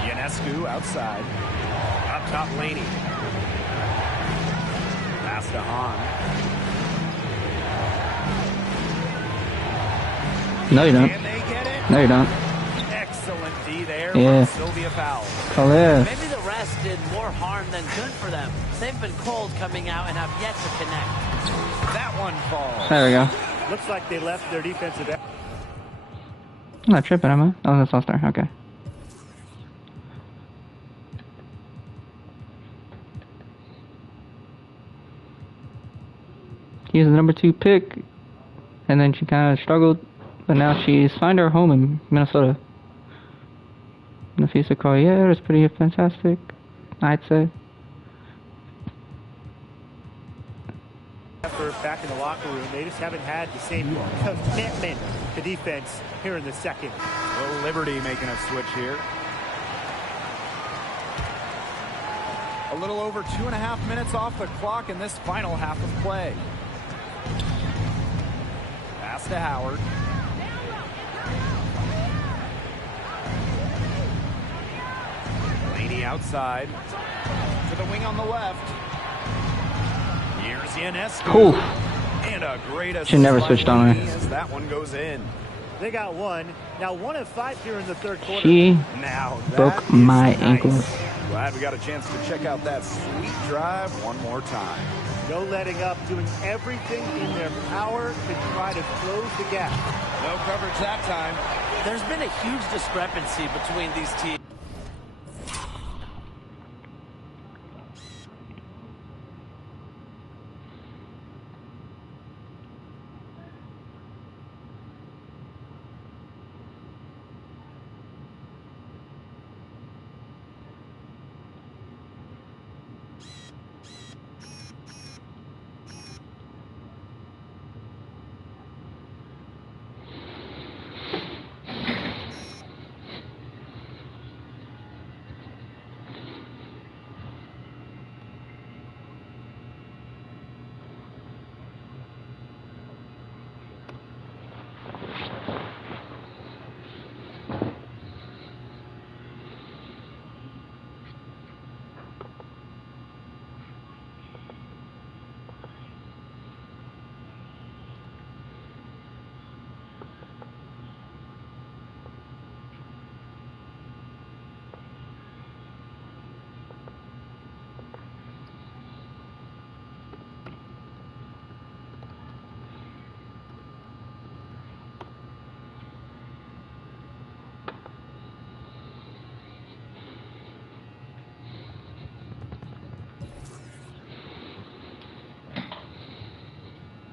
Ionescu outside. Up top, Laney. Pass to Hahn. No, you don't. Can they get it? No, you don't. Excellent D there. Yeah. From Sylvia Powell. Collier. Maybe the rest did more harm than good for them. They've been cold coming out and have yet to connect. That one falls. There we go. Looks like they left their defensive end. I'm not tripping, am I? Oh, that's All-Star. Okay. He was the number 2 pick, and then she kind of struggled, but now she's found her home in Minnesota. Nafisa Collier is pretty fantastic, I'd say. Back in the locker room, they just haven't had the same commitment to defense here in the second. Well, Liberty making a switch here. A little over 2.5 minutes off the clock in this final half of play. Pass to Howard. Laney outside. To the wing on the left. Here's Ionescu. Cool. And a great assist. She never switched on her. As that one goes in. They got one. Now 1 of 5 here in the third quarter. She Now broke that my is nice. ankles. Glad we got a chance to check out that sweet drive one more time. No letting up, doing everything in their power to try to close the gap. No coverage that time. There's been a huge discrepancy between these teams.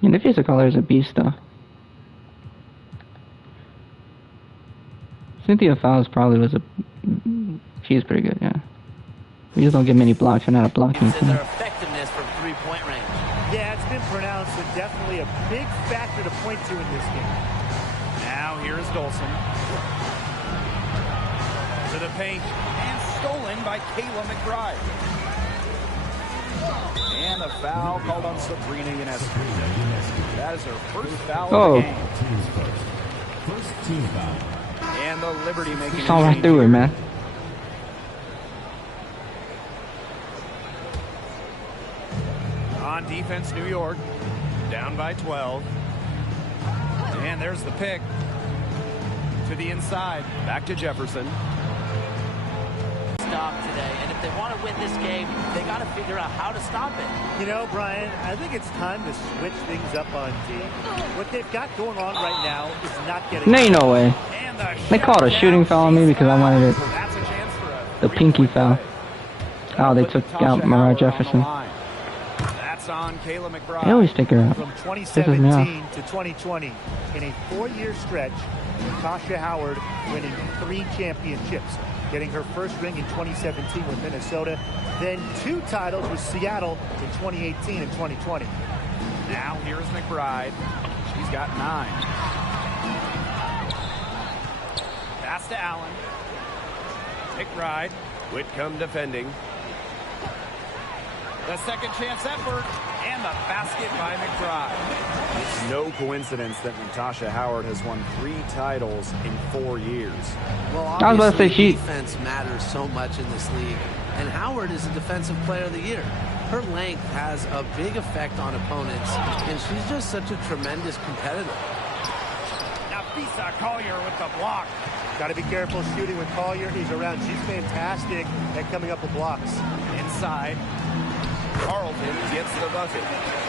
And the physical color is a beast, though. Cynthia Fowles probably was a. She's pretty good, yeah. We just don't get many blocks. We're not a blocking In team. their effectiveness from 3-point range. Yeah, it's been pronounced and definitely a big factor to point to in this game. Now here's Dolson. To the paint. And stolen by Kayla McBride. And a foul called on Sabrina Ionescu. That is her first foul of the game. First team foul. And the Liberty making Saw right through her, man. On defense, New York down by 12. And there's the pick to the inside. Back to Jefferson. Stop today, and if they want to win this game, they got to figure out how to stop it. You know, Brian, I think it's time to switch things up on D. What they've got going on right now is not getting... No way. They called a shooting foul on me because I wanted it. The pinky foul. Oh, they took out Mariah Jefferson. That's on Kayla McBride. They always take her out. From 2017 to 2020, in a 4-year stretch, Natasha Howard winning 3 championships, getting her first ring in 2017 with Minnesota, then 2 titles with Seattle in 2018 and 2020. Now here's McBride. She's got 9. Pass to Allen. McBride. Whitcomb defending. The second chance effort, and the basket by McBride. It's no coincidence that Natasha Howard has won 3 titles in 4 years. Well, I was about to say she... defense matters so much in this league, and Howard is a defensive player of the year. Her length has a big effect on opponents, and she's just such a tremendous competitor. Now Fisa Collier with the block. Got to be careful shooting when Collier is around. She's fantastic at coming up with blocks. Inside. Carlton gets the bucket.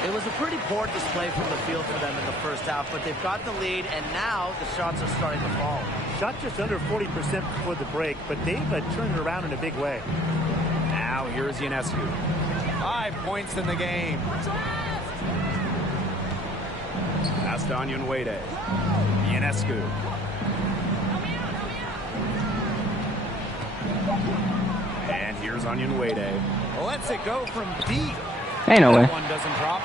It was a pretty poor display from the field for them in the first half, but they've got the lead, and now the shots are starting to fall. Shot just under 40% before the break, but they've turned it around in a big way. Now here's Ionescu. 5 points in the game. Pass to Onyenwere. Ionescu. And here's Onyenwere. Lets it go from deep. Ain't no way. That one doesn't drop.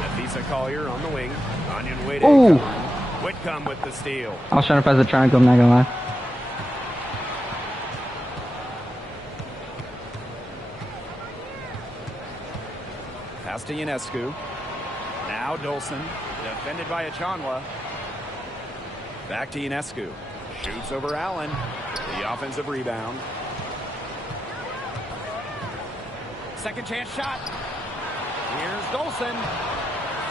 Nafisa Collier on the wing. Onyenwere. Ooh. Whitcomb with the steal. I was trying to press the triangle, I'm not gonna lie. Pass to Ionescu. Now Dolson. Defended by Achanwa. Back to Ionescu. Shoots over Allen. The offensive rebound. Second chance shot. Here's Dolson.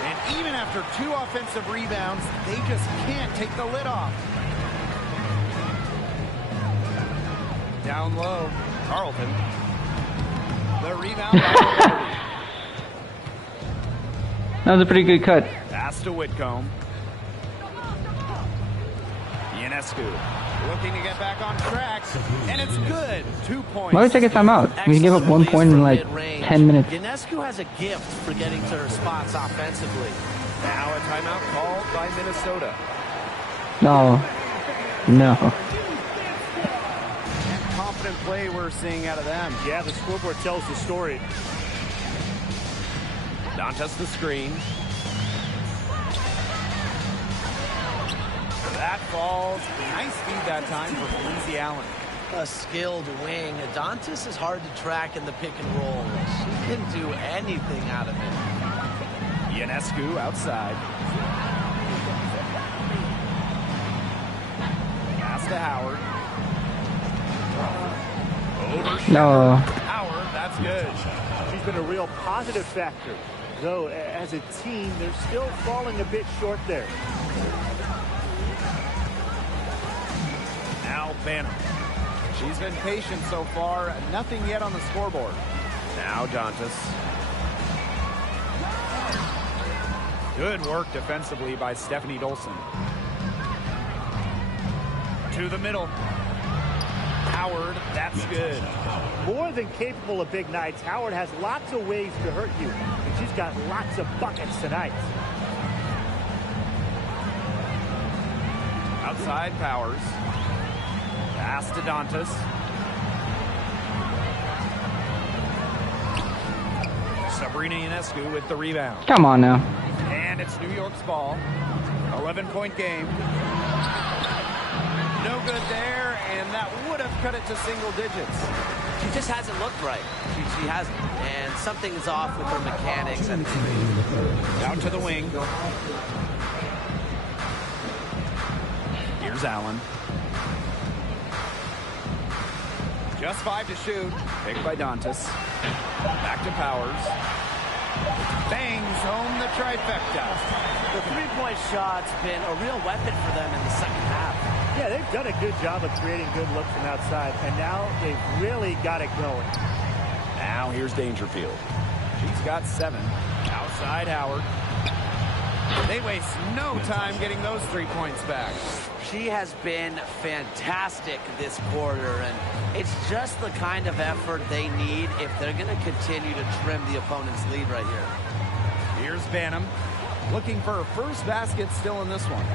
And even after 2 offensive rebounds, they just can't take the lid off. Down low. Carlton. The rebound. That was a pretty good cut. Pass to Whitcomb. Ionescu looking to get back on track, and it's good. 2 points. Why would they take a timeout? We give up 1 point in like 10 minutes. Ionescu has a gift for getting to her spots offensively. Now a timeout called by Minnesota. No. No. Confident play we're seeing out of them. Yeah, the scoreboard tells the story. Dantas the screen. That falls. Nice feed that time for Lindsay Allen. A skilled wing. Dantas is hard to track in the pick and roll. She can do anything out of it. Ionescu outside. Pass to Howard. No. Howard, that's good. She's been a real positive factor. Though, as a team, they're still falling a bit short there. Now Banner. She's been patient so far. Nothing yet on the scoreboard. Now Dantas. Good work defensively by Stephanie Dolson. To the middle. Howard, that's good. More than capable of big nights, Howard has lots of ways to hurt you. And she's got lots of buckets tonight. Outside Powers. Pass to Dantas. Sabrina Ionescu with the rebound. Come on now. And it's New York's ball. 11-point game. No good there, and that would have cut it to single digits. She just hasn't looked right. She hasn't. And something is off with her mechanics. Out to the wing. Here's Allen. Just 5 to shoot. Picked by Dantas. Back to Powers. Bangs home the trifecta. The three-point shot's been a real weapon for them in the second half. Yeah, they've done a good job of creating good looks from outside, and now they've really got it going. Now here's Dangerfield. She's got 7. Outside Howard. They waste no time getting those 3 points back. She has been fantastic this quarter, and it's just the kind of effort they need if they're going to continue to trim the opponent's lead right here. Here's Banham, looking for her first basket still in this one.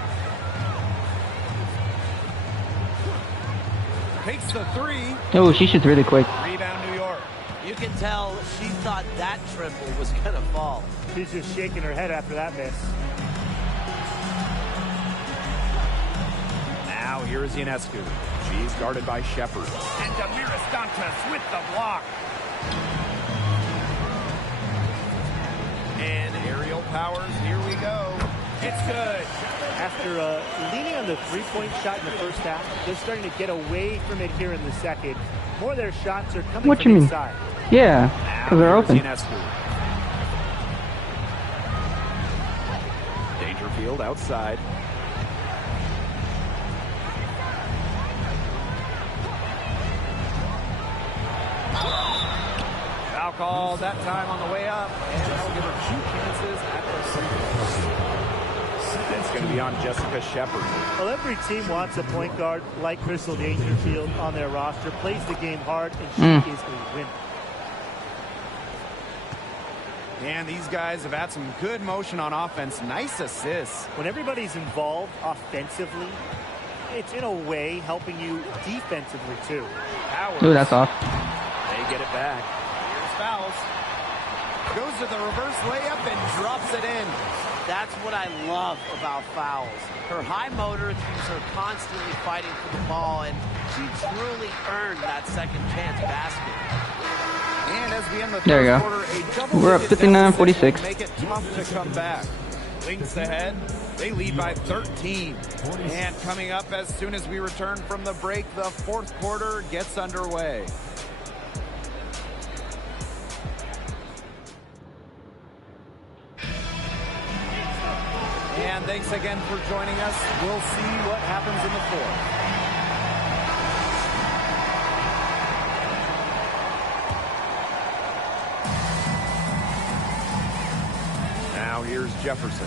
Takes the 3. Oh, she shoots really quick. Rebound New York. You can tell she thought that triple was going to fall. She's just shaking her head after that miss. Now here is Ionescu. She's guarded by Shepard. And Damiris Dantas with the block. And aerial Powers, here we go. It's good. After leaning on the three-point shot in the first half, they're starting to get away from it here in the second. More of their shots are coming What from you mean? inside. Yeah, because they're open. Ionescu. Dangerfield outside. Foul call that time on the way up, and that'll give her 2 chances at the free throw. It's going to be on Jessica Shepard. Well, every team wants a point guard like Crystal Dangerfield on their roster, plays the game hard, and she is a winner. And these guys have had some good motion on offense. Nice assists. When everybody's involved offensively, it's in a way helping you defensively too. Powers. Ooh, that's off. They get it back. Here's Fouls. Goes to the reverse layup and drops it in. That's what I love about Fouls. Her high motor keeps her constantly fighting for the ball, and she truly earned that second chance basket. And as we end the There you third go. quarter, a double We're up digit 59-46. deficit will make it tough to come back. Lynx ahead. They lead by 13. And coming up as soon as we return from the break, the fourth quarter gets underway. And thanks again for joining us. We'll see what happens in the fourth. Now here's Jefferson.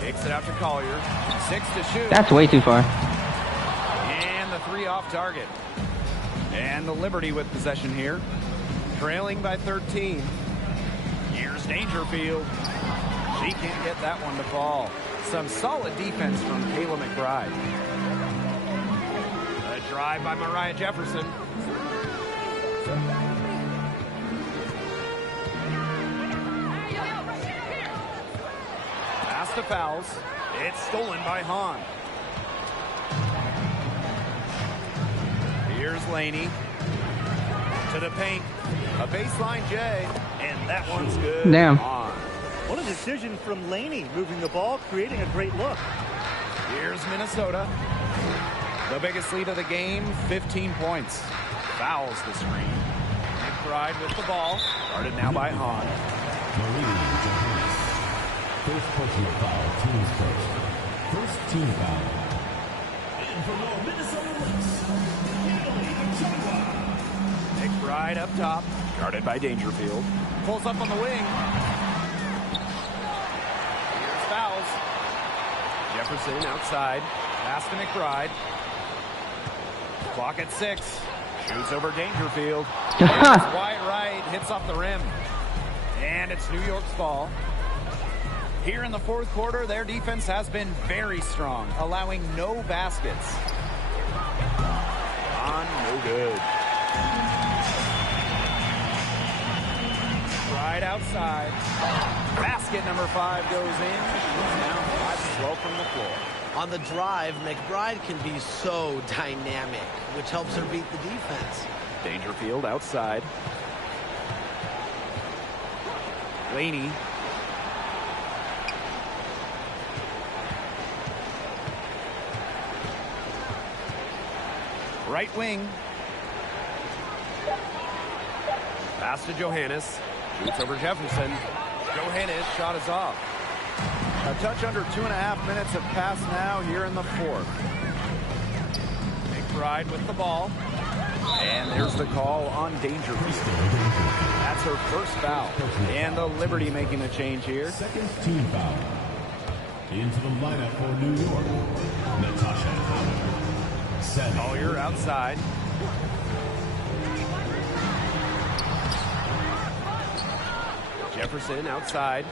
Takes it out to Collier. 6 to shoot. That's way too far. And the 3 off target. And the Liberty with possession here. Trailing by 13. Here's Dangerfield. She can't get that one to fall. Some solid defense from Kayla McBride. A drive by Mariah Jefferson. Pass to Fouls. It's stolen by Hahn. Here's Laney. To the paint. A baseline J. And that one's good. Damn. Hahn. What a decision from Laney, moving the ball, creating a great look. Here's Minnesota. The biggest lead of the game, 15 points. Fouls the screen. McBride with the ball. Guarded now by Hahn. First personal foul, team's first. First team foul. And for your Minnesota Lynx, McBride up top. Guarded by Dangerfield. Pulls up on the wing. Here's Fouls. Jefferson outside. Pass to McBride. Clock at 6. Shoots over Dangerfield. It's wide right. Hits off the rim. And it's New York's ball. Here in the fourth quarter, their defense has been very strong, allowing no baskets. On, no good. Right outside. Basket number 5 goes in. Now 5-12 from the floor. On the drive, McBride can be so dynamic, which helps her beat the defense. Dangerfield outside. Laney. Right wing. Pass to Johannes. Shoots over Jefferson. Johannes shot is off. A touch under 2.5 minutes have passed now here in the fourth. McBride with the ball. And there's the call on Dangerfield. That's her first foul. And the Liberty making the change here. Second team foul. Into the lineup for New York, Natasha Howard. Collier outside. Jefferson outside.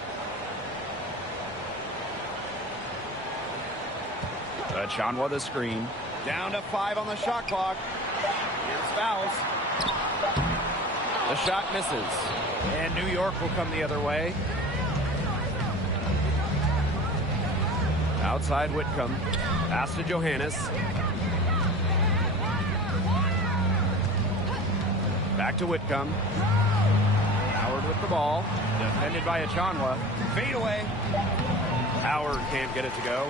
Chanwa the screen. Down to 5 on the shot clock. Here's fouls. The shot misses. And New York will come the other way. Outside Whitcomb. Pass to Johannes. Back to Whitcomb. Howard with the ball. Defended by Achanwa. Fade away. Howard can't get it to go.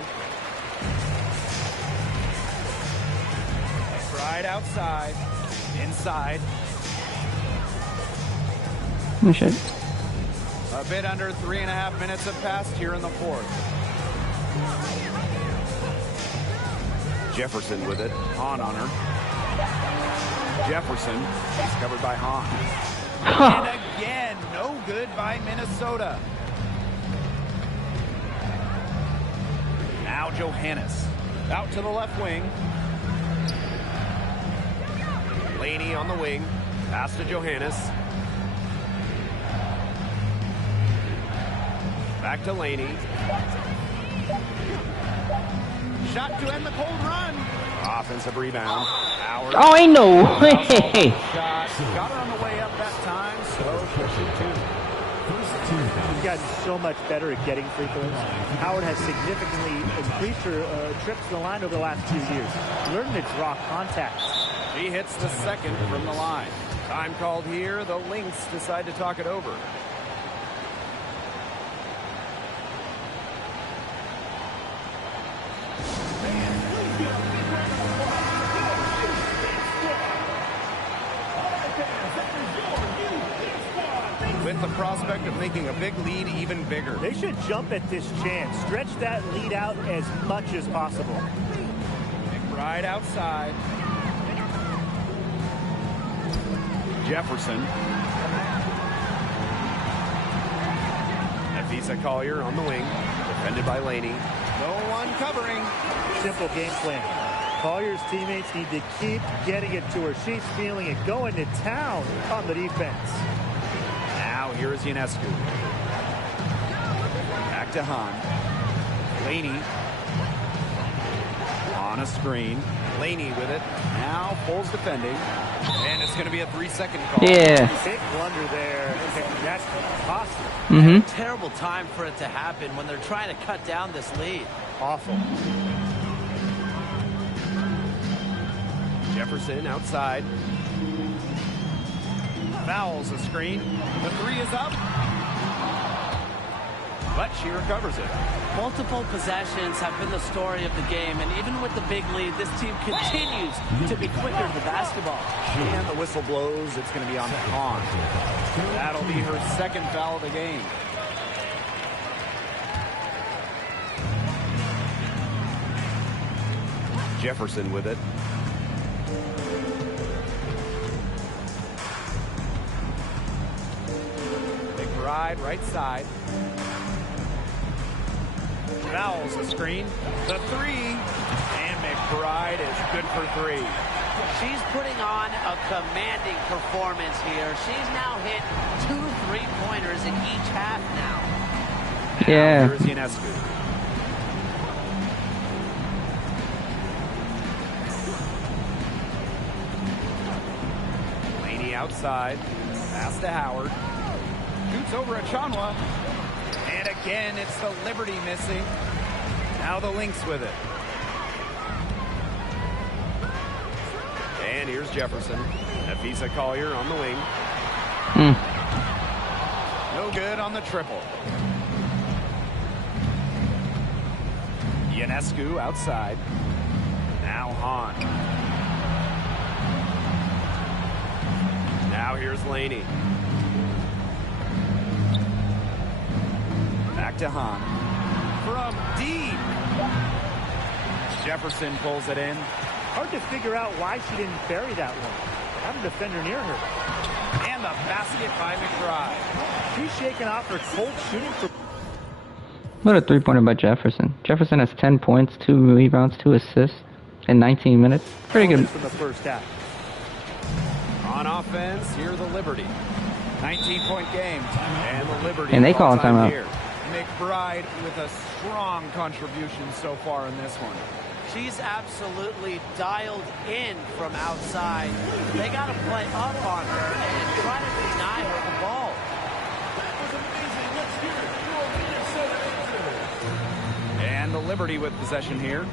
Right outside. Inside. Oh, shit. A bit under 3.5 minutes have passed here in the fourth. Jefferson with it. Hahn on her. Jefferson. He's covered by Hahn. And again, no good by Minnesota. Now Johannes. Out to the left wing. Laney on the wing. Pass to Johannes. Back to Laney. Shot to end the cold run. Offensive rebound. Howard. Oh, ain't no way. Shot. Got her on the way up that time, so pushing two. He's gotten so much better at getting free throws. Howard has significantly increased her trips to the line over the last 2 years. Learning to draw contact. She hits the second from the line. Time called here. The Lynx decide to talk it over. With the prospect of making a big lead even bigger. They should jump at this chance. Stretch that lead out as much as possible. McBride outside. Jefferson. Nafisa Collier on the wing. Defended by Laney. No one covering. Simple game plan. Collier's teammates need to keep getting it to her. She's feeling it. Going to town on the defense. Now here is Ionescu. Back to Hahn. Laney. On a screen. Laney with it. Now Foles defending. And it's going to be a 3-second call. Yeah. Big blunder there. That's possible. Terrible time for it to happen when they're trying to cut down this lead. Awful. Jefferson outside. Fouls the screen. The 3 is up. But she recovers it. Multiple possessions have been the story of the game, and even with the big lead, this team continues to be quicker to basketball. And the whistle blows. It's going to be on Hahn. That'll be her second foul of the game. Jefferson with it. McBride right side. Fouls the screen. The 3. And McBride is good for 3. She's putting on a commanding performance here. She's now hit 2 3-pointers in each half now. Yeah. Here's Ionescu. Laney outside. Pass to Howard. Shoots over Achanwa. And again, it's the Liberty missing. Now the Lynx with it. And here's Jefferson. Nafisa Collier on the wing. No good on the triple. Ionescu outside. Now Hahn. Now here's Laney. Back to Hahn. From deep. Jefferson pulls it in. Hard to figure out why she didn't bury that one. Have a defender near her. And the basket by McBride. She's shaking off her cold shooting for... What a three-pointer by Jefferson. Jefferson has 10 points, 2 rebounds, 2 assists in 19 minutes. Pretty good. From the first half. On offense, here the Liberty. 19-point game. And the Liberty. And they call a timeout. Here. McBride with a strong contribution so far in this one. She's absolutely dialed in from outside. They got to play up on her and try to deny her the ball. And the Liberty with possession here.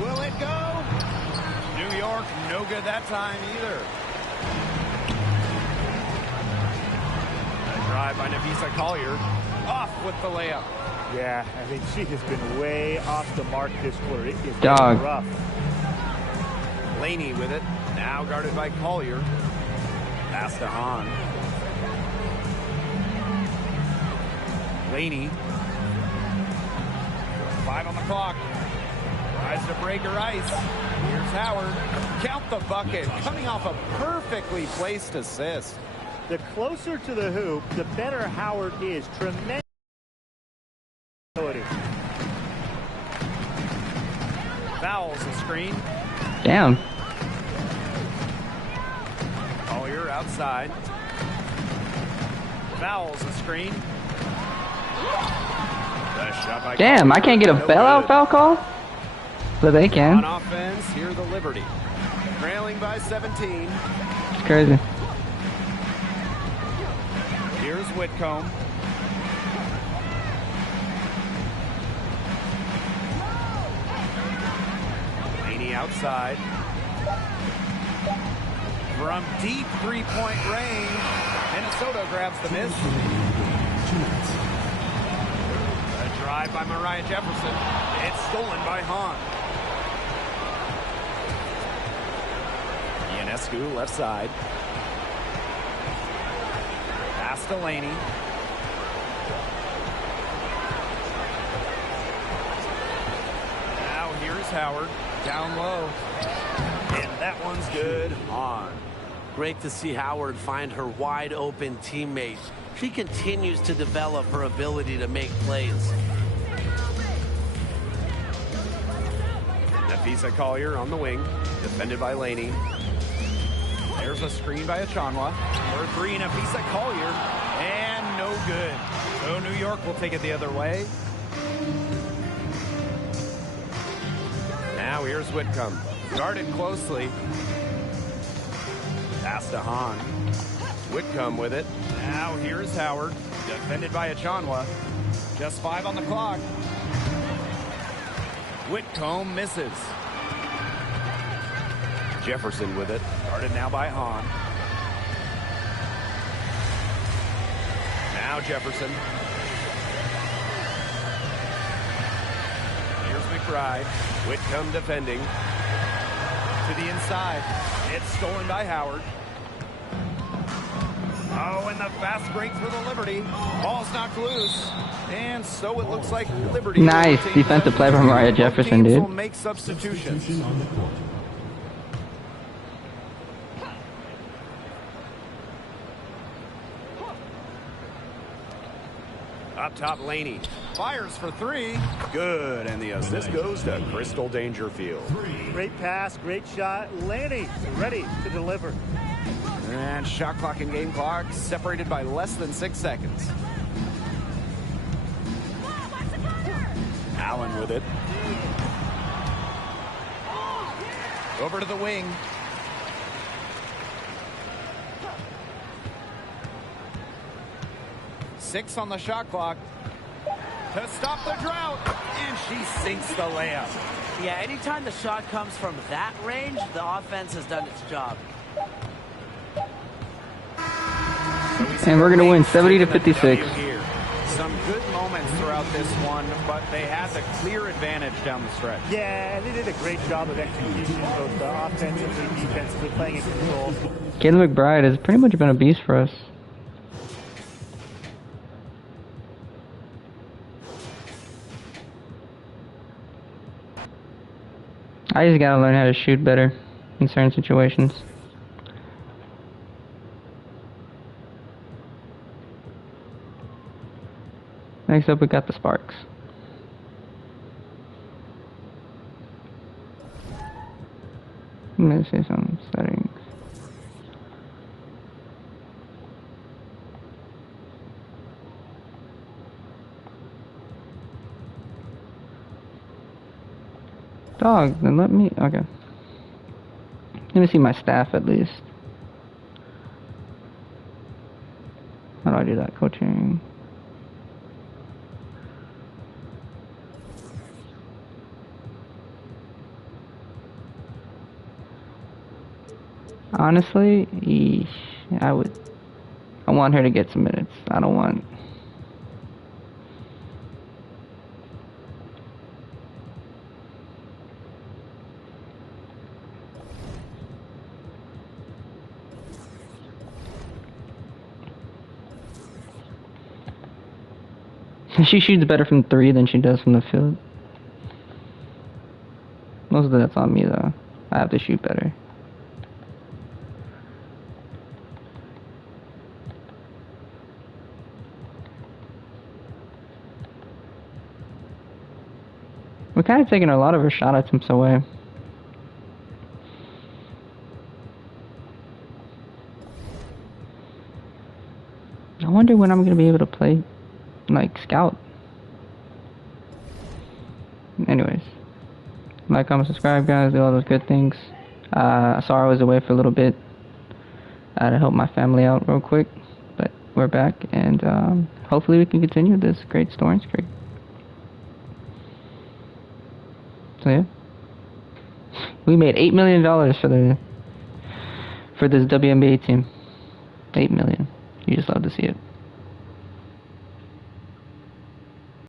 Will it go? New York, no good that time either. A drive by Nafisa Collier. Off with the layup. Yeah, I think she has been way off the mark this quarter. It is Dog. rough. Laney with it. Now guarded by Collier. Pass to Hahn. Laney. 5 on the clock. Tries to break her ice. Here's Howard. Count the bucket. Coming off a perfectly placed assist. The closer to the hoop, the better Howard is. Tremendous. Fouls the screen. Damn. Collier outside. Fouls the screen. The shot by Damn, Collier. I can't get a No bailout good. foul call? But they On can. offense, here the Liberty. Trailing by 17. It's crazy. Here's Whitcomb. Laney outside. From deep three-point range. Minnesota grabs the miss. A drive by Mariah Jefferson. It's stolen by Hahn. Ionescu left side. Pass to Laney. Now here's Howard. Down low. And that one's good on. Great to see Howard find her wide open teammate. She continues to develop her ability to make plays. Nafisa Collier on the wing. Defended by Laney. There's a screen by Achanwa. For 3, Nafisa Collier. And no good. So New York will take it the other way. Now here's Whitcomb. Guarded closely. Pass to Hahn. Whitcomb with it. Now here's Howard. Defended by Achanwa. Just 5 on the clock. Whitcomb misses. Jefferson with it. Guarded now by Hahn. Now Jefferson. Here's McBride. Whitcomb defending. To the inside. It's stolen by Howard. Oh, and the fast break for the Liberty. Ball's knocked loose. And so it looks like Liberty. Nice defensive play from Mariah Jefferson, Both teams dude. will make substitutions. Up top, Laney. Fires for 3. Good. And the assist goes to Crystal Dangerfield. Great pass, great shot. Laney ready to deliver. And shot clock and game clock separated by less than 6 seconds. Allen with it. Over to the wing. Six on the shot clock to stop the drought, and she sinks the layup. Yeah, anytime the shot comes from that range, the offense has done its job. So And we're gonna win 70 to 56. Some good moments throughout this one, but they had the clear advantage down the stretch. Yeah, they did a great job of execution, both offensively, defensively, playing in control. Kayla McBride has pretty much been a beast for us. I just gotta learn how to shoot better in certain situations. Next up, we got the Sparks. I'm gonna see some settings. Dog, then let me, okay. Let me see my staff at least. How do I do that? Coaching. Honestly, I want her to get some minutes. I don't want. She shoots better from 3 than she does from the field. Most of that's on me though. I have to shoot better. We're kind of taking a lot of her shot attempts away. I wonder when I'm going to be able to play, like, scout. Anyways. Like, comment, subscribe, guys. Do all those good things. Sorry I was away for a little bit. I had to help my family out real quick. But we're back. And hopefully we can continue this great scoring streak. So yeah, we made $8 million for this WNBA team. $8 million. You just love to see it.